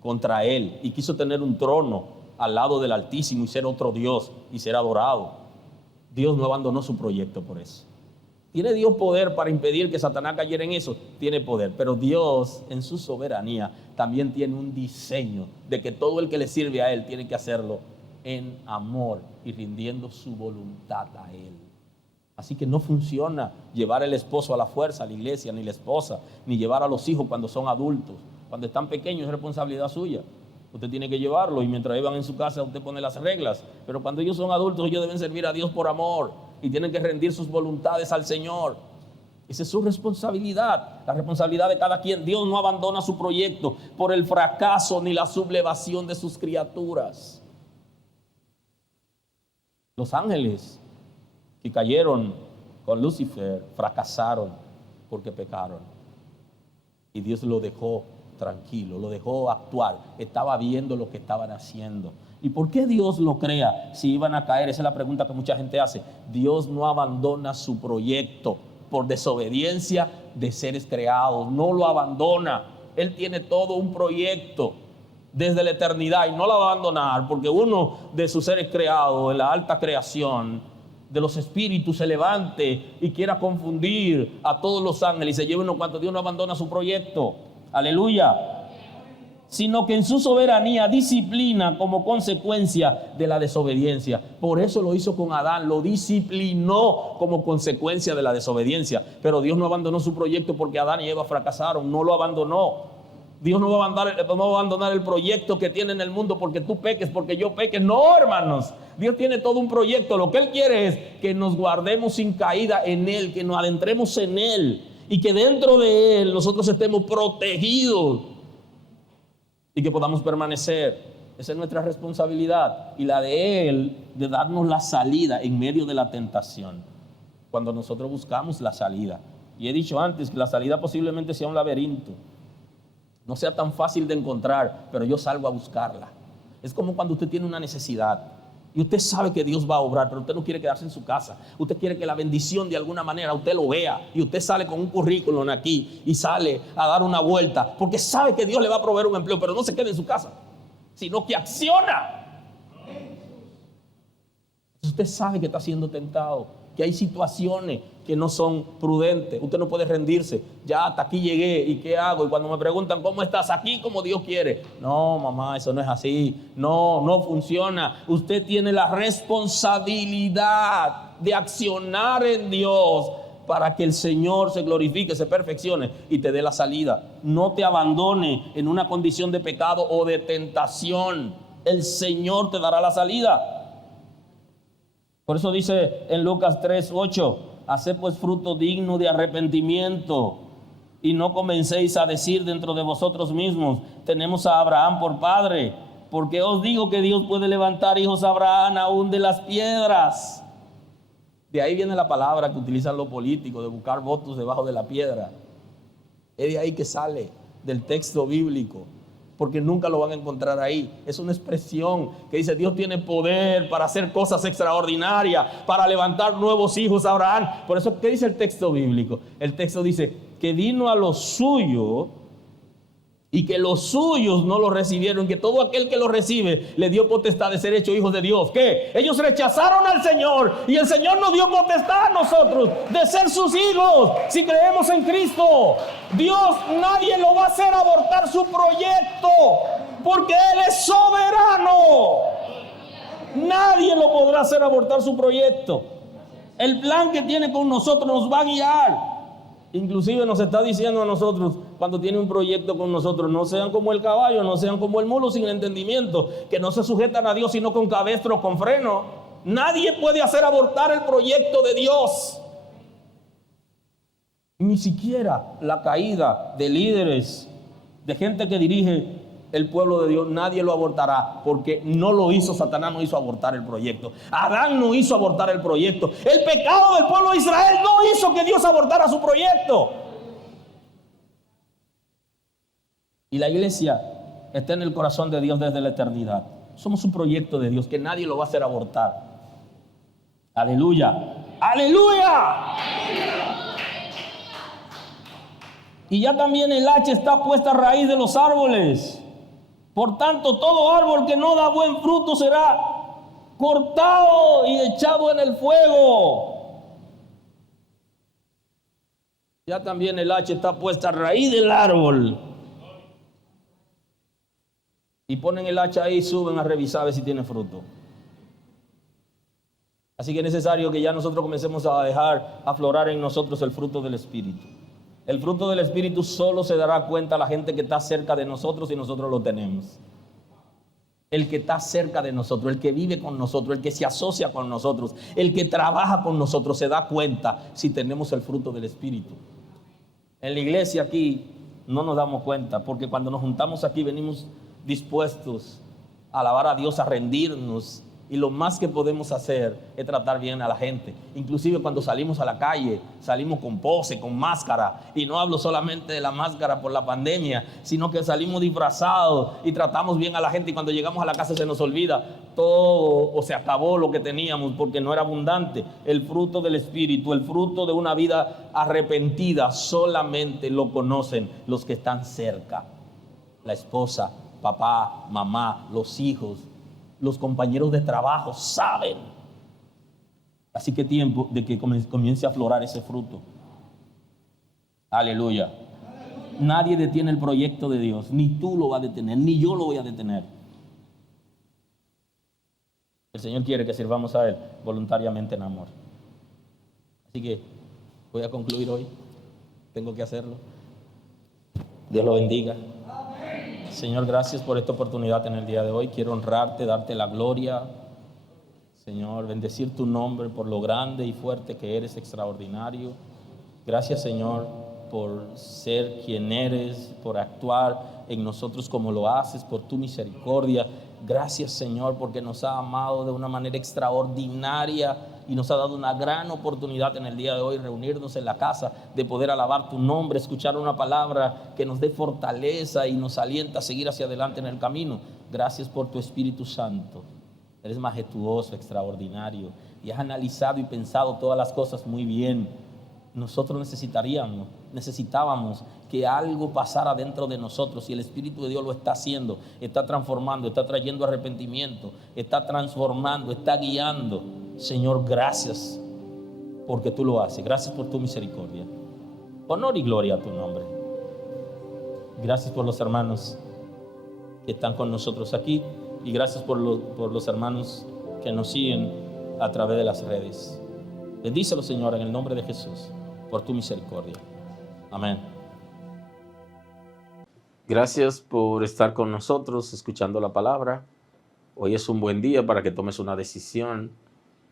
contra Él y quiso tener un trono al lado del Altísimo y ser otro Dios y ser adorado. Dios no abandonó su proyecto por eso. ¿Tiene Dios poder para impedir que Satanás cayera en eso? Tiene poder, pero Dios en su soberanía también tiene un diseño de que todo el que le sirve a Él tiene que hacerlo en amor y rindiendo su voluntad a Él. Así que no funciona llevar el esposo a la fuerza a la iglesia, ni la esposa, ni llevar a los hijos cuando son adultos. Cuando están pequeños es responsabilidad suya. Usted tiene que llevarlo y mientras vivan en su casa usted pone las reglas. Pero cuando ellos son adultos ellos deben servir a Dios por amor y tienen que rendir sus voluntades al Señor. Esa es su responsabilidad, la responsabilidad de cada quien. Dios no abandona su proyecto por el fracaso ni la sublevación de sus criaturas. Los ángeles que cayeron con Lucifer fracasaron porque pecaron. Y Dios lo dejó tranquilo, lo dejó actuar. Estaba viendo lo que estaban haciendo. ¿Y por qué Dios lo crea si iban a caer? Esa es la pregunta que mucha gente hace. Dios no abandona su proyecto por desobediencia de seres creados. No lo abandona. Él tiene todo un proyecto desde la eternidad y no lo va a abandonar porque uno de sus seres creados en la alta creación de los espíritus se levante y quiera confundir a todos los ángeles y se lleve uno cuanto. Dios no abandona su proyecto. Aleluya. Sino que en su soberanía disciplina como consecuencia de la desobediencia. Por eso lo hizo con Adán, lo disciplinó como consecuencia de la desobediencia. Pero Dios no abandonó su proyecto porque Adán y Eva fracasaron, no lo abandonó. Dios no va a abandonar el proyecto que tiene en el mundo porque tú peques, porque yo peque. No, hermanos, Dios tiene todo un proyecto. Lo que Él quiere es que nos guardemos sin caída en Él, que nos adentremos en Él y que dentro de Él nosotros estemos protegidos y que podamos permanecer. Esa es nuestra responsabilidad y la de Él de darnos la salida en medio de la tentación cuando nosotros buscamos la salida. Y he dicho antes que la salida posiblemente sea un laberinto, no sea tan fácil de encontrar, pero yo salgo a buscarla. Es como cuando usted tiene una necesidad y usted sabe que Dios va a obrar, pero usted no quiere quedarse en su casa. Usted quiere que la bendición de alguna manera usted lo vea y usted sale con un currículum aquí y sale a dar una vuelta porque sabe que Dios le va a proveer un empleo, pero no se quede en su casa, sino que acciona. Usted sabe que está siendo tentado, que hay situaciones que no son prudentes. Usted no puede rendirse. Ya hasta aquí llegué y ¿qué hago? Y cuando me preguntan ¿cómo estás? Aquí como Dios quiere. No, mamá, eso no es así. No funciona. Usted tiene la responsabilidad de accionar en Dios para que el Señor se glorifique, se perfeccione y te dé la salida. No te abandone en una condición de pecado o de tentación. El Señor te dará la salida. Por eso dice en Lucas 3:8, haced pues fruto digno de arrepentimiento y no comencéis a decir dentro de vosotros mismos, tenemos a Abraham por padre, porque os digo que Dios puede levantar hijos a Abraham aún de las piedras. De ahí viene la palabra que utilizan los políticos, de buscar votos debajo de la piedra. Es de ahí que sale, del texto bíblico. porque nunca lo van a encontrar ahí. Es una expresión que dice Dios tiene poder para hacer cosas extraordinarias, para levantar nuevos hijos a Abraham. Por eso, ¿qué dice el texto bíblico? El texto dice que vino a lo suyo y que los suyos no lo recibieron, que todo aquel que lo recibe le dio potestad de ser hecho hijos de Dios. ¿Qué? Ellos rechazaron al Señor y el Señor nos dio potestad a nosotros de ser sus hijos si creemos en Cristo. Dios, nadie lo va a hacer abortar su proyecto porque Él es soberano. Nadie lo podrá hacer abortar su proyecto. El plan que tiene con nosotros nos va a guiar. Inclusive nos está diciendo a nosotros, cuando tiene un proyecto con nosotros, no sean como el caballo, no sean como el mulo sin entendimiento, que no se sujetan a Dios sino con cabestro o con freno. Nadie puede hacer abortar el proyecto de Dios. Ni siquiera la caída de líderes, de gente que dirige el pueblo de Dios, nadie lo abortará, porque no lo hizo Satanás, no hizo abortar el proyecto. Adán no hizo abortar el proyecto. El pecado del pueblo de Israel no hizo que Dios abortara su proyecto. Y la iglesia está en el corazón de Dios desde la eternidad. Somos un proyecto de Dios que nadie lo va a hacer abortar. Aleluya. ¡Aleluya! Y ya también el hacha está puesta a raíz de los árboles. Por tanto, todo árbol que no da buen fruto será cortado y echado en el fuego. Ya también el hacha está puesta a raíz del árbol. Y ponen el hacha ahí y suben a revisar a ver si tiene fruto. Así que es necesario que ya nosotros comencemos a dejar aflorar en nosotros el fruto del Espíritu. El fruto del Espíritu solo se dará cuenta a la gente que está cerca de nosotros y nosotros lo tenemos. El que está cerca de nosotros, el que vive con nosotros, el que se asocia con nosotros, el que trabaja con nosotros, se da cuenta si tenemos el fruto del Espíritu. En la iglesia aquí no nos damos cuenta, porque cuando nos juntamos aquí venimos dispuestos a alabar a Dios, a rendirnos. Y lo más que podemos hacer es tratar bien a la gente. Inclusive cuando salimos a la calle, salimos con pose, con máscara. Y no hablo solamente de la máscara por la pandemia, sino que salimos disfrazados y tratamos bien a la gente. Y cuando llegamos a la casa se nos olvida todo o se acabó lo que teníamos porque no era abundante. El fruto del Espíritu, el fruto de una vida arrepentida, solamente lo conocen los que están cerca. La esposa, papá, mamá, los hijos. Los compañeros de trabajo saben. Así que tiempo de que comience a aflorar ese fruto. Aleluya. Nadie detiene el proyecto de Dios. Ni tú lo vas a detener, ni yo lo voy a detener. El Señor quiere que sirvamos a Él voluntariamente en amor. Así que voy a concluir hoy. Tengo que hacerlo. Dios lo bendiga. Señor, gracias por esta oportunidad en el día de hoy. Quiero honrarte, darte la gloria. Señor, bendecir tu nombre por lo grande y fuerte que eres, extraordinario. Gracias, Señor, por ser quien eres, por actuar en nosotros como lo haces, por tu misericordia. Gracias, Señor, porque nos ha amado de una manera extraordinaria y nos ha dado una gran oportunidad en el día de hoy reunirnos en la casa, de poder alabar tu nombre, escuchar una palabra que nos dé fortaleza y nos alienta a seguir hacia adelante en el camino. Gracias por tu Espíritu Santo. Eres majestuoso, extraordinario y has analizado y pensado todas las cosas muy bien. Nosotros necesitábamos que algo pasara dentro de nosotros y el Espíritu de Dios lo está haciendo, está transformando, está trayendo arrepentimiento, está transformando, está guiando. Señor, gracias porque tú lo haces. Gracias por tu misericordia. Honor y gloria a tu nombre. Gracias por los hermanos que están con nosotros aquí y gracias por los hermanos que nos siguen a través de las redes. Bendícelo, Señor, en el nombre de Jesús, por tu misericordia. Amén. Gracias por estar con nosotros escuchando la palabra. Hoy es un buen día para que tomes una decisión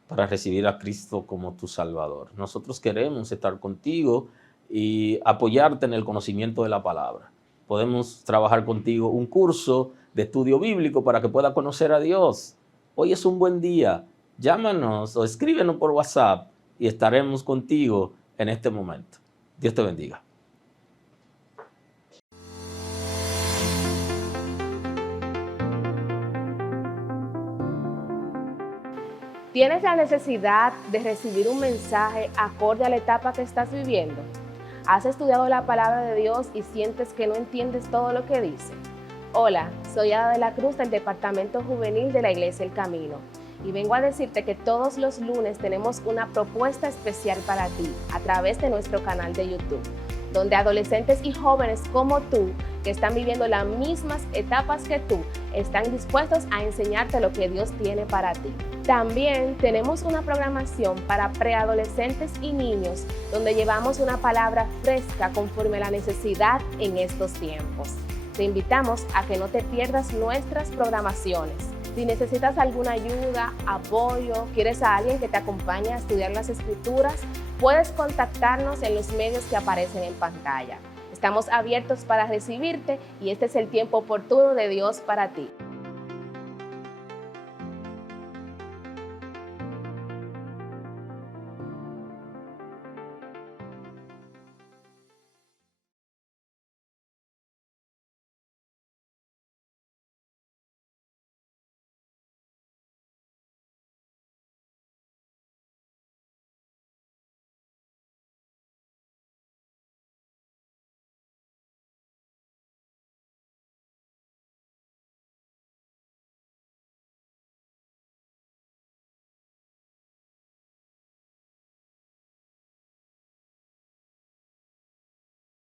para recibir a Cristo como tu Salvador. Nosotros queremos estar contigo y apoyarte en el conocimiento de la palabra. Podemos trabajar contigo un curso de estudio bíblico para que puedas conocer a Dios. Hoy es un buen día. Llámanos o escríbenos por WhatsApp y estaremos contigo en este momento. Dios te bendiga. ¿Tienes la necesidad de recibir un mensaje acorde a la etapa que estás viviendo? ¿Has estudiado la palabra de Dios y sientes que no entiendes todo lo que dice? Hola, soy Ada de la Cruz del Departamento Juvenil de la Iglesia El Camino y vengo a decirte que todos los lunes tenemos una propuesta especial para ti a través de nuestro canal de YouTube, donde adolescentes y jóvenes como tú, que están viviendo las mismas etapas que tú, están dispuestos a enseñarte lo que Dios tiene para ti. También tenemos una programación para preadolescentes y niños, donde llevamos una palabra fresca conforme a la necesidad en estos tiempos. Te invitamos a que no te pierdas nuestras programaciones. Si necesitas alguna ayuda, apoyo, quieres a alguien que te acompañe a estudiar las Escrituras, puedes contactarnos en los medios que aparecen en pantalla. Estamos abiertos para recibirte y este es el tiempo oportuno de Dios para ti.